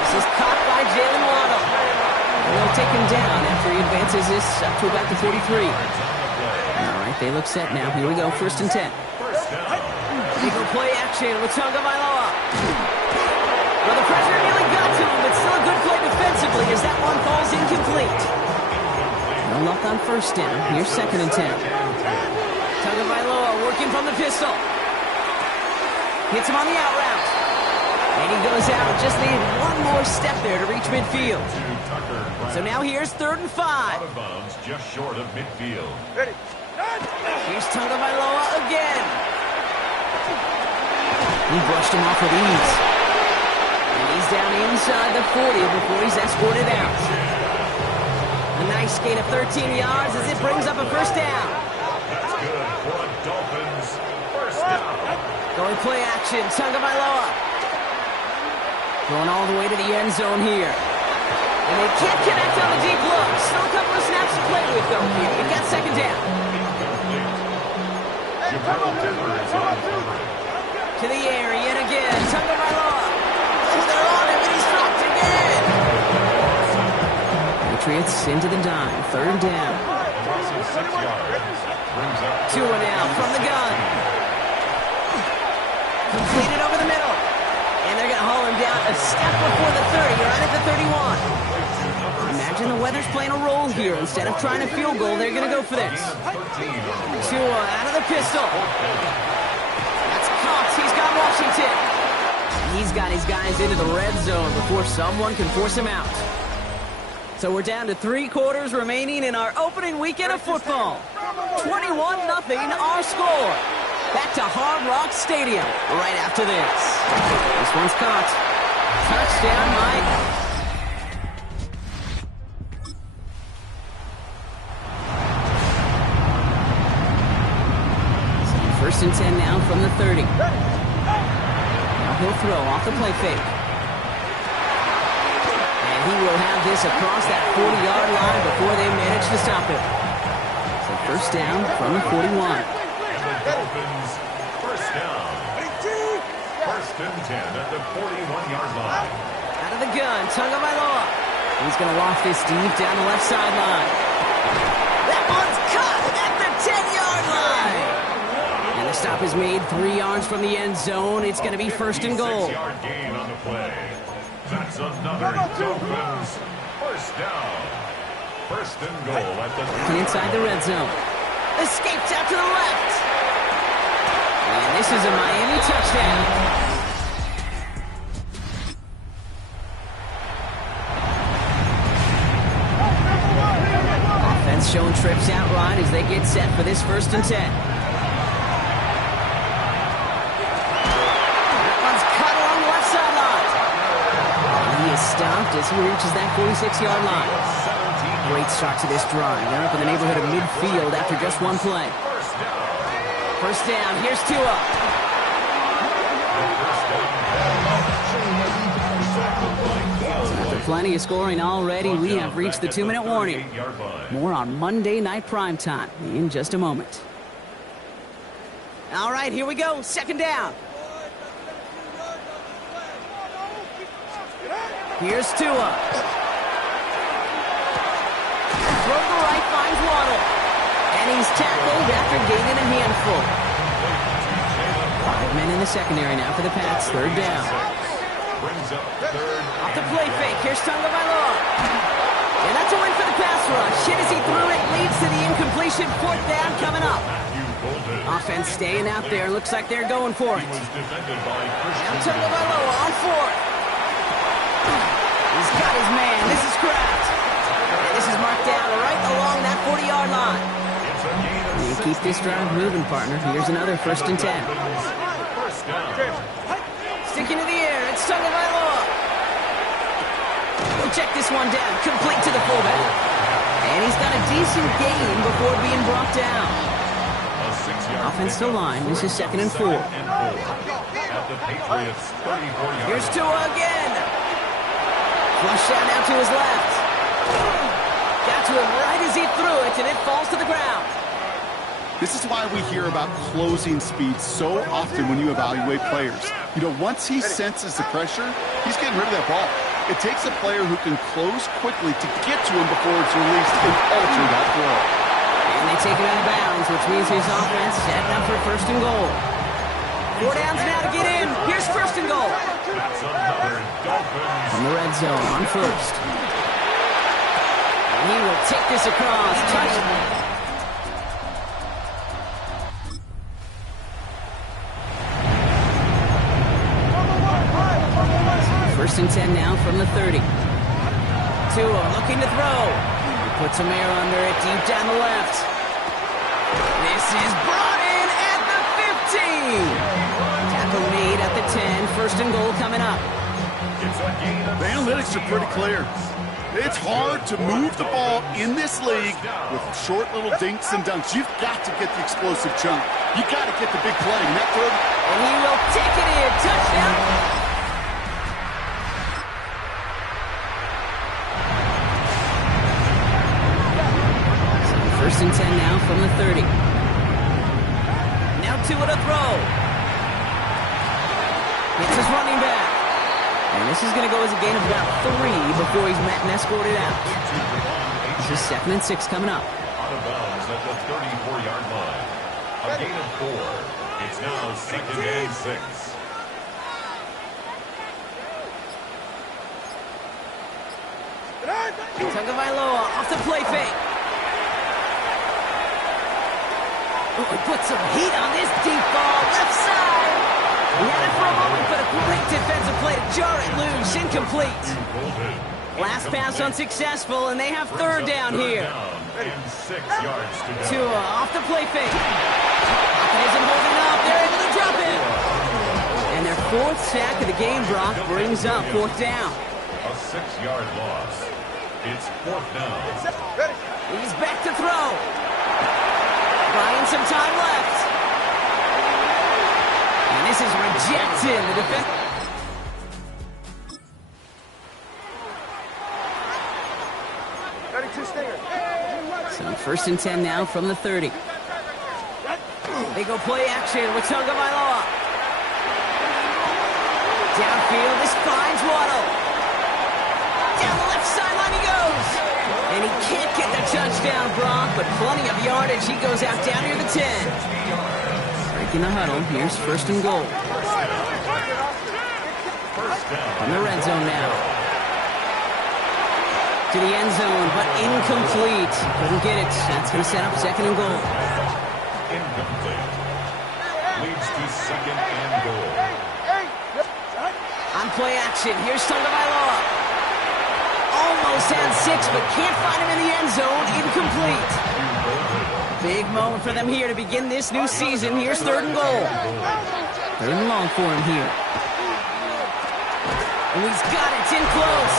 This is caught by Jalen Waddle. And they'll take him down after he advances this up to about the 43. All right, they look set now. Here we go, 1st and 10. They go play action with Tagovailoa. Well, the pressure nearly got to him, but still a good play defensively as that one falls incomplete. No luck on 1st down. Here's 2nd and 10. Tagovailoa working from the pistol. Hits him on the out route. And he goes out. Just need one more step there to reach midfield. So now here's 3rd and 5. Out of bounds, just short of midfield. Here's Tagovailoa again. He brushed him off with ease. And he's down inside the 40 before he's escorted out. A nice gain of 13 yards as it brings up a 1st down. That's good for a Dolphins 1st down. Going play action, Tagovailoa. Going all the way to the end zone here. And they can't connect on the deep look. Still a couple of snaps to play with, though. He got 2nd down. To the air yet again. Tagovailoa. Oh, they're on him, and he's dropped again. Patriots into the dime. 3rd down. 2 now from the gun. Completed over the middle. And they're going to haul him down a step before the 30. You're right at the 31. Imagine the weather's playing a role here. Instead of trying a field goal, they're going to go for this. Tua out of the pistol. That's Cox. He's got Washington. He's got his guys into the red zone before someone can force him out. So we're down to 3 quarters remaining in our opening weekend of football. 21-0 our score. Back to Hard Rock Stadium right after this. This one's caught. Touchdown, Mike. So 1st and 10 now from the 30. Now he'll throw off the play fake. And he will have this across that 40-yard line before they manage to stop it. So 1st down from the 41. Dolphins 1st down. 1st and 10 at the 41-yard line. Out of the gun, Tagovailoa. He's going to loft this deep down the left sideline. That one's caught at the 10-yard line. And the stop is made 3 yards from the end zone. It's going to be 1st and goal. 6-yard gain on the play. That's another Dolphins 1st down. 1st and goal at the... Inside the red zone. Escaped out to the left. And this is a Miami touchdown. Offense showing trips out right as they get set for this 1st and 10. That one's cut along the left sideline. And he is stopped as he reaches that 46-yard line. Great start to this drive. They're up in the neighborhood of midfield after just one play. 1st down. Here's Tua. After plenty of scoring already, we have reached the 2-minute warning. More on Monday Night Primetime in just a moment. All right, here we go. 2nd down. Here's Tua. Throw to the right, finds Waddle. And he's tackled after gaining a handful. 5 men in the secondary now for the Pats. 3rd down. Off the play fake. Here's Tagovailoa. And that's a win for the pass rush. Hit as he threw it. Leads to the incompletion. 4th down coming up. Offense staying out there. Looks like they're going for it. Now Tagovailoa on 4th. He's got his man. This is Kraft. And this is marked down down right along that 40-yard line. You keep this drive moving, partner. Here's another 1st and 10. Sticking to the air, it's Tagovailoa. We'll check this one down, complete to the fullback. And he's got a decent gain before being brought down. Offensive line, this is 2nd and 4. Here's Tua again. Flush out now to his left. Got to him right as he threw it, and it falls to the ground. This is why we hear about closing speed so often when you evaluate players. You know, once he senses the pressure, he's getting rid of that ball. It takes a player who can close quickly to get to him before it's released and alter that throw. And they take it out of bounds, which means his offense setting up for 1st and goal. 4 downs now to get in. Here's 1st and goal. From the red zone on 1st. And he will take this across. Touchdown. 1st and 10 now from the 30. Tua looking to throw. He puts some air under it deep down the left. This is brought in at the 15. Tackle made at the 10. 1st and goal coming up. The analytics are pretty clear. It's hard to move the ball in this league with short little dinks and dunks. You've got to get the explosive chunk. You've got to get the big play. And that throw. And he will take it in. Touchdown. 1st and 10 now from the 30. Now Tua to throw. It's his running back. And this is going to go as a gain of about 3 before he's met and escorted out. This is 2nd and 6 coming up. Out of bounds at the 34-yard line. A gain of 4. It's now 2nd and 6. Tagovailoa off the play fake. Oh, he put some heat on this deep ball, left side. He had it for a moment, but a great defensive play to jar it loose, incomplete. Last pass unsuccessful, and they have 3rd down here. And 6 yards to go. Tua off the play fake. Isn't holding up, they're able to drop it. And their 4th sack of the game, Brock, brings up 4th down. A 6-yard loss. It's 4th down. He's back to throw. Buying some time left. And this is rejected. The defense. So 1st and 10 now from the 30. They go play action with Tagovailoa. Downfield, this finds Waddle. Down the left sideline he goes. And he can't get the touchdown, Brock, but plenty of yardage. He goes out down near the 10. Breaking the huddle. Here's 1st and goal. From the red zone now. To the end zone, but incomplete. Couldn't get it. That's going to set up 2nd and goal. Incomplete. Leads to 2nd and goal. On play action, here's Tagovailoa. Almost had 6, but can't find him in the end zone. Incomplete. Big moment for them here to begin this new season. Here's 3rd and goal. 3rd and long for him here. And he's got it. It's in close.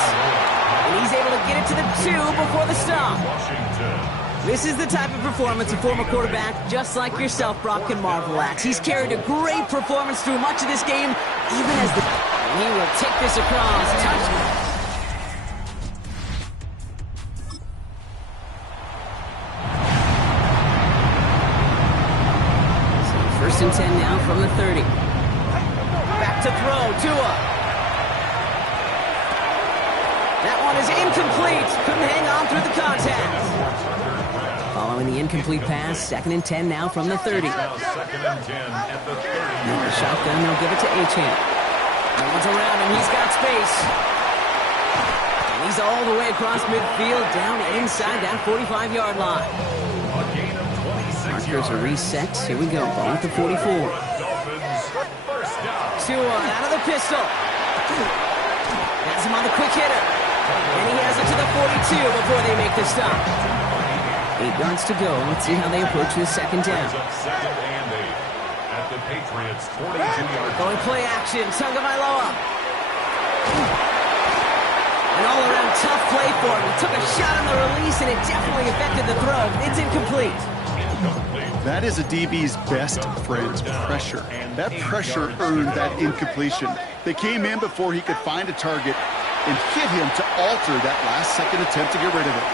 And he's able to get it to the 2 before the stop. This is the type of performance a former quarterback, just like yourself, Brock, can marvel at. He's carried a great performance through much of this game, even as the... And he will take this across. Touchdown. So 1st and 10 now from the 30. Back to throw. Tua. That one is incomplete. Couldn't hang on through the contact. Following the incomplete pass, 2nd and 10 now from the 30. Now 2nd and 10 at the 30. The shotgun, they'll give it to Achane. No one's around him, he's got space. And he's all the way across midfield, down inside that 45-yard line. A gain of 26 Markers are reset. Here we go, ball at the 44. First down. Tua out of the pistol. Has him on the quick hitter. And he has it to the 42 before they make the stop. 8 yards to go. Let's see how they approach this second down. Second and 8 at the Patriots' 42-yard line. Going play action. Tagovailoa. An all-around tough play for him. He took a shot on the release, and it definitely affected the throw. It's incomplete. That is a DB's best friend, pressure. That pressure earned that incompletion. They came in before he could find a target and hit him to alter that last-second attempt to get rid of it.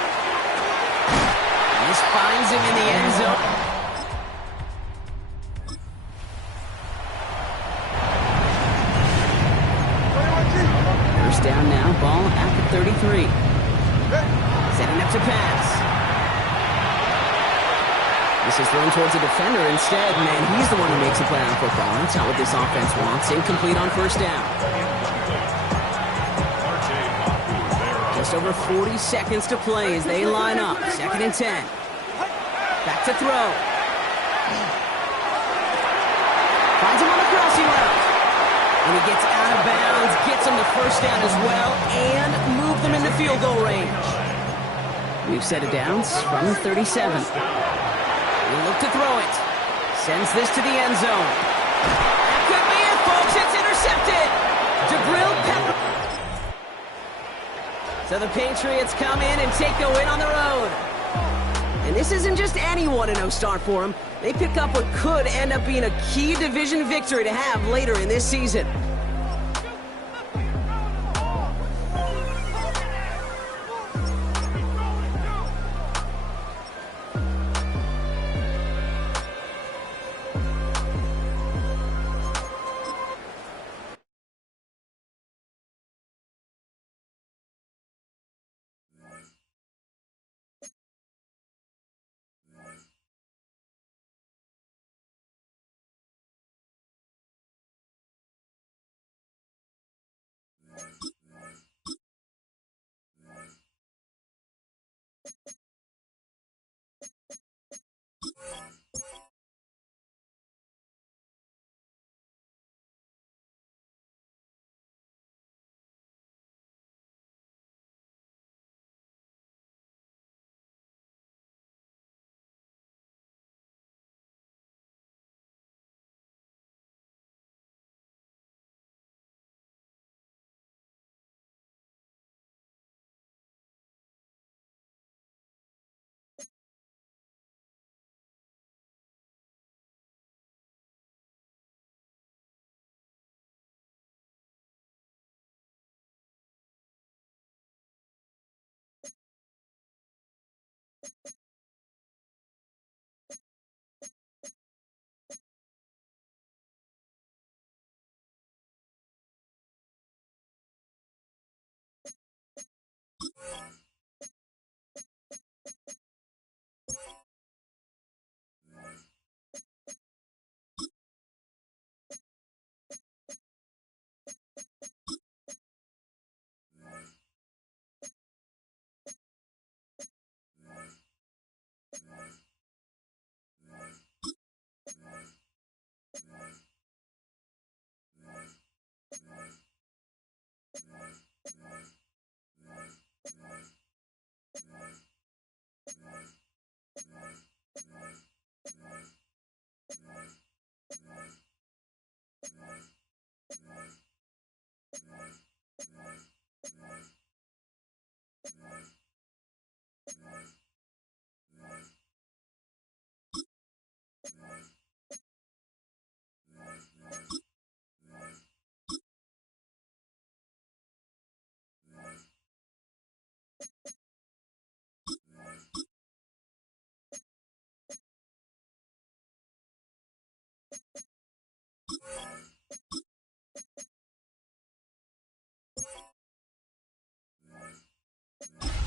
This finds him in the end zone. First down now, ball at the 33. Setting up to pass. This is thrown towards a defender instead, and he's the one who makes a play on football. That's not what this offense wants. Incomplete on first down. Just over 40 seconds to play as they line up. Second and 10. Back to throw. Finds him on the crossing route. And he gets out of bounds, gets him the first down as well, and move them into field goal range. We've set it downs from the 37. He'll look to throw it. Sends this to the end zone. That could be it, folks. It's intercepted. Jabril Pepper. So the Patriots come in and take the win on the road. And this isn't just any 1-0 start for them. They pick up what could end up being a key division victory to have later in this season.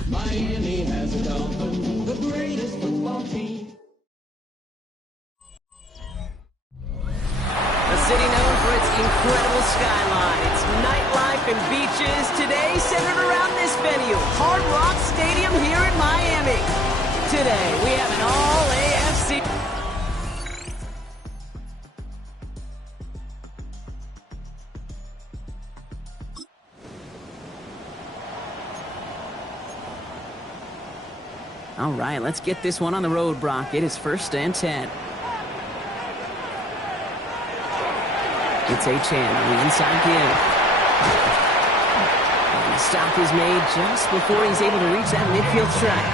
Miami has a Dolphin, the greatest football team. A city known for its incredible skyline, its nightlife and beaches, today centered around this venue, Hard Rock Stadium here in Miami. Today, we have an all-AFC... All right, let's get this one on the road, Brock. It is 1st and 10. It's Achane on the inside give. And the stop is made just before he's able to reach that midfield strike.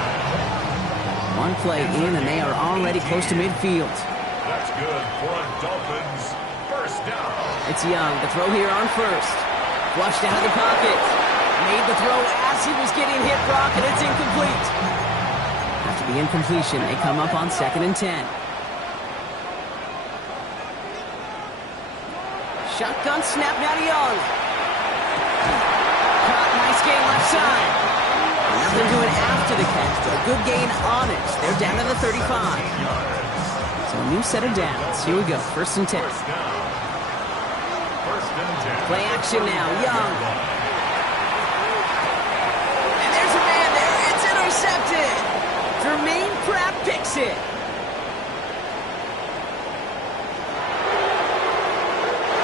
One play in, and they are already close to midfield. That's good for a Dolphins first down. It's Young, the throw here on first. Flushed out of the pocket. Made the throw as he was getting hit, Brock, and it's incomplete. After the incompletion, they come up on 2nd and 10. Shotgun snap now to Young. Caught, nice gain left side. Nothing doing after the catch, but a good gain on it. They're down to the 35. So a new set of downs. Here we go, 1st and 10. Play action now, Young. And there's a man there. It's intercepted. Jermaine Pratt picks it.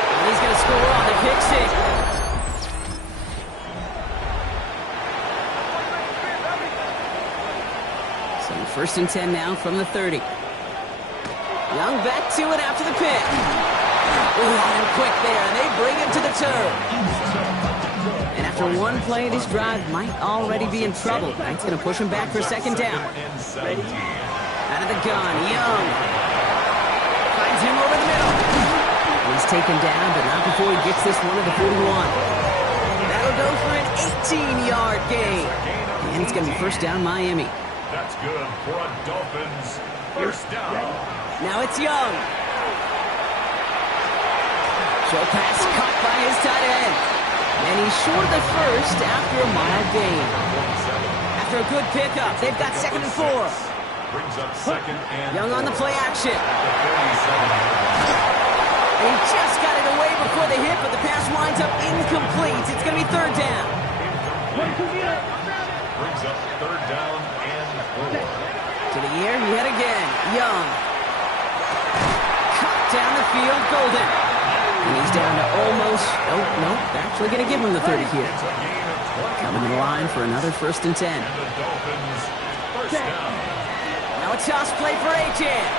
And he's going to score on the pick six. So 1st and 10 now from the 30. Young back to it after the pick. And quick there, and they bring him to the turf. And after one play, this drive might already be in trouble. That's going to push him back for 2nd down. Out of the gun, Young. Finds him over the middle. He's taken down, but not before he gets this one to the 41. That'll go for an 18-yard gain. And it's going to be 1st down, Miami. That's good for a Dolphins first down. Now it's Young. Show pass caught by his tight end. And he's short of the first after a mild gain. After a good pickup, they've got 2nd and 4. Brings up 2nd and Young on the 4. play action. The He just got it away before the hit, but the pass winds up incomplete. It's going to be 3rd down. Brings up 3rd down and 4. To the air, yet again. Young. Cut down the field, Golden. And he's down to almost, nope, they're actually going to give him the 30 here. Coming to the line for another 1st and 10. The Dolphins first down. Now a toss play for Achane.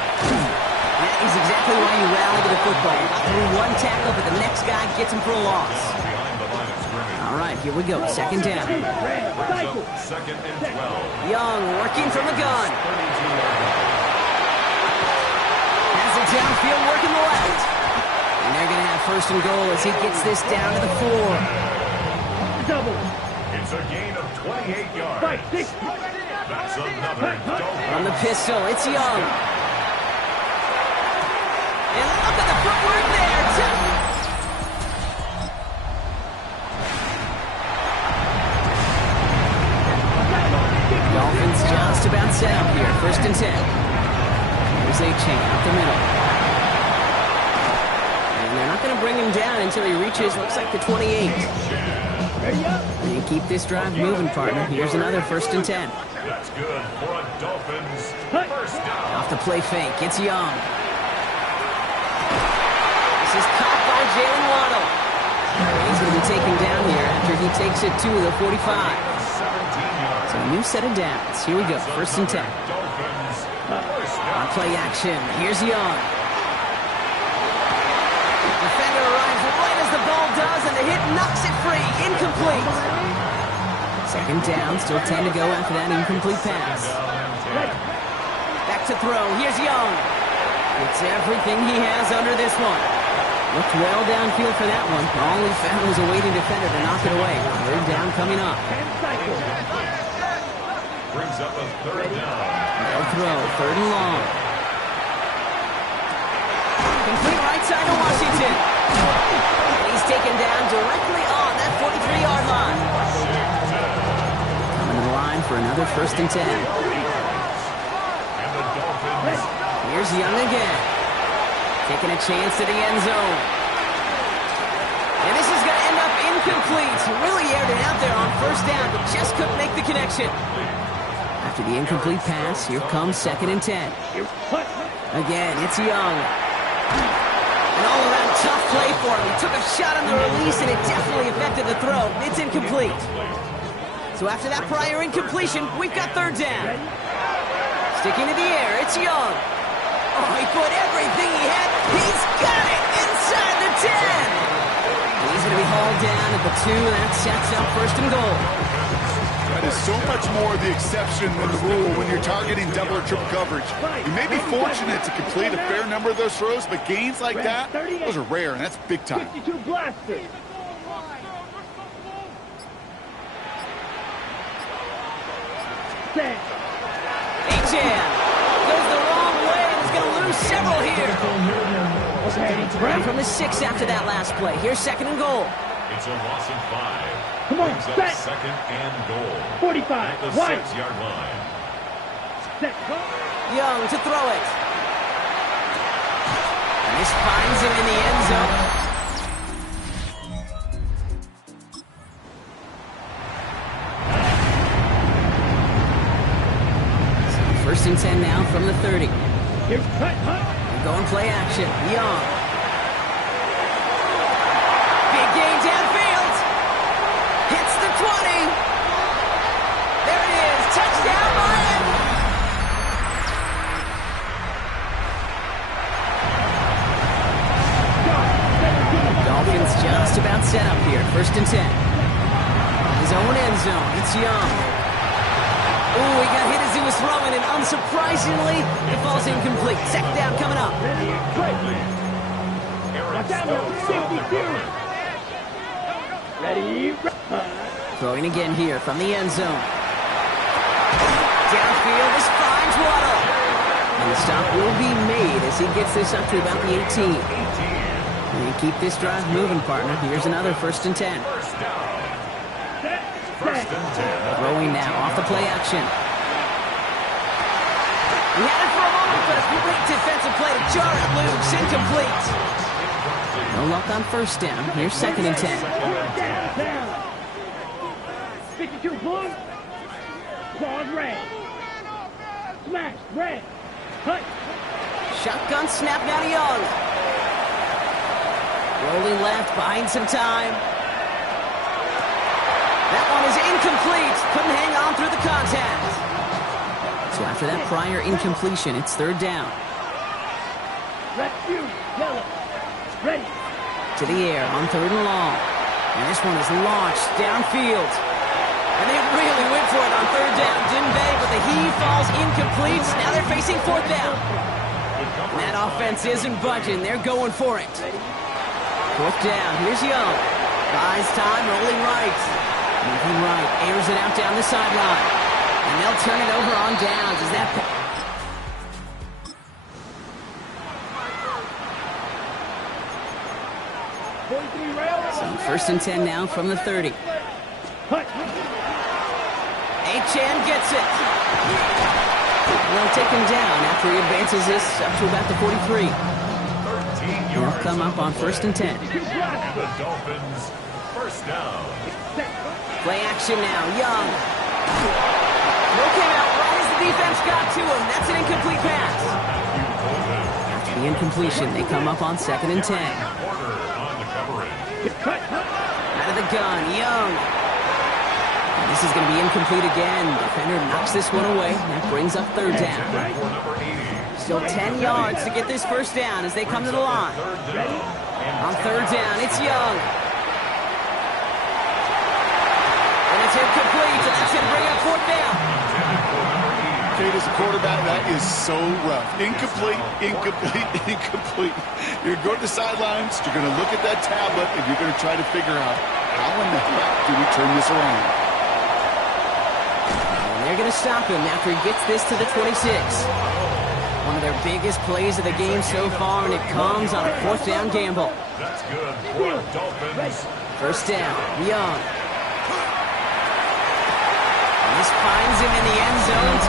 That is exactly why you rally to the football. Through one tackle, but the next guy gets him for a loss. Behind the line of scrimmage. All right, here we go, 2nd down. Brings up 2nd and 12. Young working from a gun. Has it downfield, working the left. And they're going to have 1st and goal as he gets this down to the 4. It's a gain of 28 yards. That's another Dolphin. From the pistol, it's Young. And look at the footwork there. Dolphins just about set up here. 1st and 10. Here's Achane up the middle. And they're not going to bring him down until he reaches, looks like the 28. And you keep this drive moving, partner. Here's another 1st and 10. That's good for a Dolphins first down. Off the play fake, it's Young. This is caught by Jalen Waddle. He's going to be taken down here after he takes it to the 45. 17 yards. So a new set of downs. Here we go, 1st and 10. Dolphins first down. On play action, here's Young. Defender arrives right as the ball does, and the hit knocks it free. Incomplete. 2nd down, still 10 to go after that incomplete pass. Back to throw, here's Young. It's everything he has under this one. Looked well downfield for that one. All he found was a waiting defender to knock it away. 3rd down coming up. Brings up a 3rd down. No throw, 3rd and long. Complete right side to Washington. And he's taken down directly on that 43-yard line. Coming to the line for another 1st and 10. And the Dolphins. Here's Young again. Taking a chance to the end zone. And this is going to end up incomplete. Really aired it out there on 1st down, but just couldn't make the connection. After the incomplete pass, here comes 2nd and 10. Again, it's Young. An all-around tough play for him. He took a shot on the release, and it definitely affected the throw. It's incomplete. So after that prior incompletion, we've got 3rd down. Sticking to the air, it's Young. Oh, he put everything he had. He's got it inside the 10. He's going to be hauled down at the 2. That sets up first and goal. That is so much more the exception than the rule when you're targeting double or triple coverage. You may be fortunate to complete a fair number of those throws, but gains like that, those are rare, and that's big time. 52 blaster. A-Chan goes the wrong way and is going to lose several here. From the 6 after that last play. Here's second and goal. It's a loss of 5. Come on, Brings up set. second and goal. 45, At the wide. 6-yard line. Set. Young to throw it. And this finds him in the end zone. So first and 10 now from the 30. Here's cut, cut. Going play action. Young. Big gain downfield. Hits the 20. There it is. Touchdown, Lion. Dolphins just about set up here. First and 10. His own end zone. It's Young. Ooh, he got hit as he was throwing, and unsurprisingly, it falls incomplete. Second down coming up. Ready? Throwing again here from the end zone. Downfield, this finds Waddle. And the stop will be made as he gets this up to about the 18. And keep this drive moving, partner. Here's another first and 10. Throwing now off the play action. He had it for a moment, but a great defensive play to jar it loose. Incomplete. No luck on first down. Here's second and 10. Down. 52 blue. Claws red. Smash red. Cut. Shotgun snap now to Young. Rolling left, buying some time. That one is incomplete. Couldn't hang on through the contact. So after that prior incompletion, it's third down. Red view. Yellow. Ready. To the air on third and long. And this one is launched downfield. And they really went for it on third down, didn't they? But the heave falls incomplete. Now they're facing fourth down. And that offense isn't budging. They're going for it. Fourth down. Here's Young. Buys time, rolling right. Moving right. Airs it out down the sideline. And they'll turn it over on downs. Is that... So first and 10 now from the 30. Cut. A-Chan gets it. They'll take him down after he advances this up to about the 43. They'll come up on first and 10. The Dolphins, first down. Play action now. Young. Throw came out right as the defense got to him. That's an incomplete pass. After the incompletion, they come up on second and 10. Out of the gun, Young. And this is going to be incomplete again. Defender knocks this one away. That brings up third down. Still 10 yards to get this first down as they come to the line. On third down, it's Young. And it's incomplete, and that's going to bring up fourth down. Kate, as a quarterback, that is so rough. Incomplete, incomplete, incomplete. You're going to the sidelines, you're going to look at that tablet, and you're going to try to figure out how in the heck do we turn this around. And they're going to stop him after he gets this to the 26. One of their biggest plays of the game so far, and it comes on a fourth down gamble. That's good for the Dolphins. First down, Young. And this finds him in the end zone.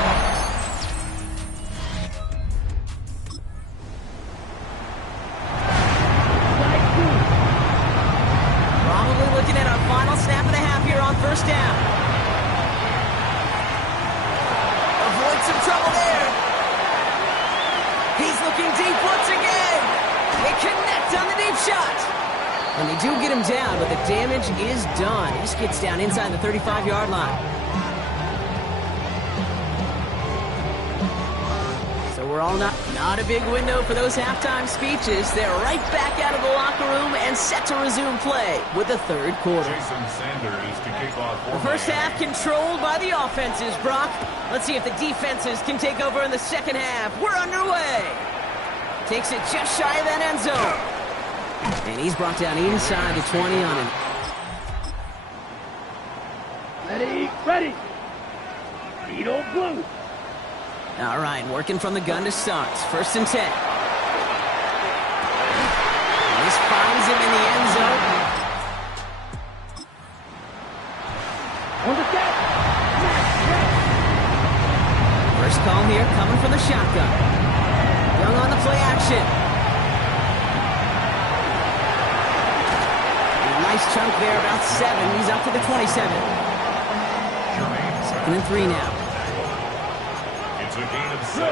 Probably looking at our final snap and a half here on first down. Avoid some trouble there. He's looking deep once again. They connect on the deep shot. And they do get him down, but the damage is done. He just gets down inside the 35-yard line. we're all not a big window for those halftime speeches. They're right back out of the locker room and set to resume play with the third quarter. The first half controlled by the offenses, Brock. Let's see if the defenses can take over in the second half. We're underway. Takes it just shy of that end zone. And he's brought down inside the 20 on him. Ready. Beetle blue. All right, working from the gun to start. First and 10. And this finds him in the end zone. On the set. First call here coming from the shotgun. Young on the play action. A nice chunk there, about 7. He's up to the 27. Second and 3 now. It's a gain of 7.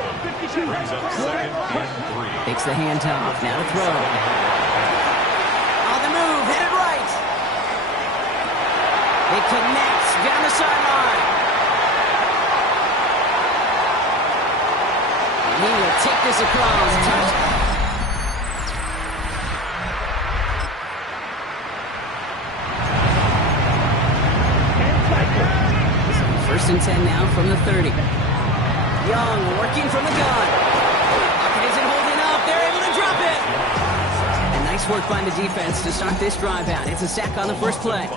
Brings up second and 3. Takes the handoff. Now to throw. On the move, headed right. It connects down the sideline. And he will take this across. Touchdown. First and 10 now from the 30. Young working from the gun. Pocket isn't holding up. They're able to drop it. And nice work by the defense to start this drive out. It's a sack on the first play.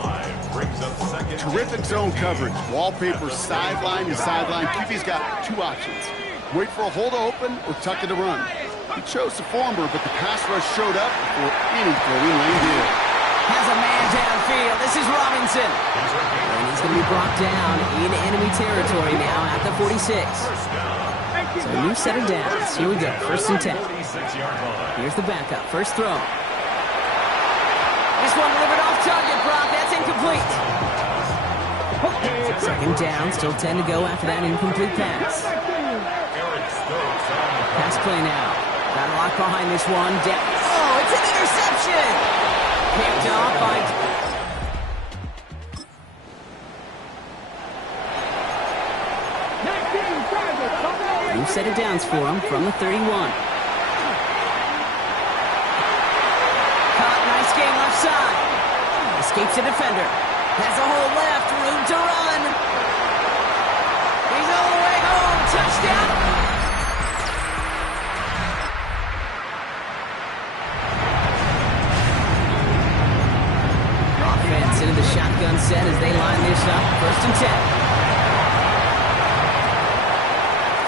Terrific zone coverage. Wallpaper sideline to sideline. QB's got 2 options. Wait for a hole to open or tuck it to run. He chose the former, but the pass rush showed up before any throwing lane did. Has a man downfield. This is Robinson. And he's going to be brought down in enemy territory now at the 46. So a new set of downs. Here we go. First and 10. Here's the backup. First throw. This one delivered off target, Brock. That's incomplete. Second down. Still 10 to go after that incomplete pass. Pass play now. Got a lock behind this one. Oh, it's an interception. Picked off by... New set of downs for him from the 31. Caught, nice game left side. Escapes the defender. Has a hole left, room to run. He's all the way home, touchdown. Into the shotgun set as they line this up. First and 10.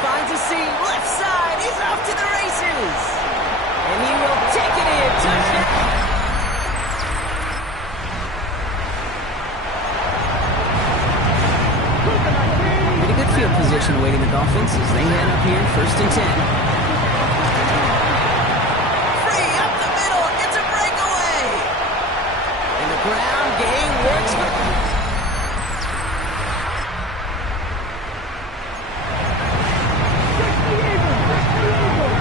Finds a seam, left side. He's off to the races. And he will take it in. Touchdown. Pretty good field position awaiting the Dolphins as they head up here. First and 10. Ground game works.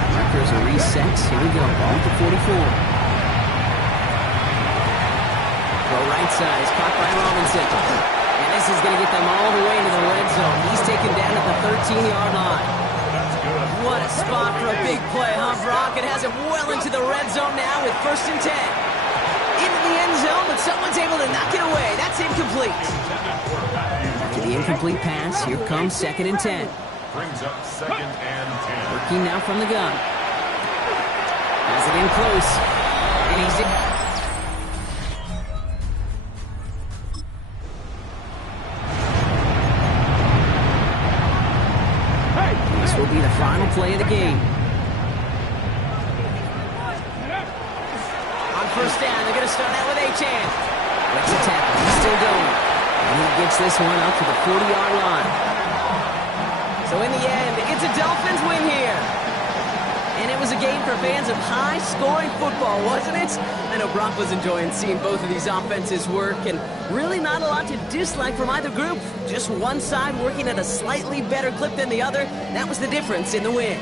Markers are reset. Here we go. Ball to 44. Throw right side. Is caught by Robinson. And this is going to get them all the way into the red zone. He's taken down at the 13-yard line. What a spot for a big play, huh, Brock? It has him well into the red zone now with first and 10. Into the end zone, but someone's able to knock it away. That's incomplete. After the incomplete pass, here comes second and 10. Brings up second and 10. Working now from the gun. Has it in close. And he's in. This will be the final play of the game. First down, they're going to start out with Achane. Breaks the tackle, he's still going. And he gets this one up to the 40-yard line. So in the end, it's a Dolphins win here. And it was a game for fans of high-scoring football, wasn't it? I know Brock was enjoying seeing both of these offenses work, and really not a lot to dislike from either group. Just one side working at a slightly better clip than the other. That was the difference in the win.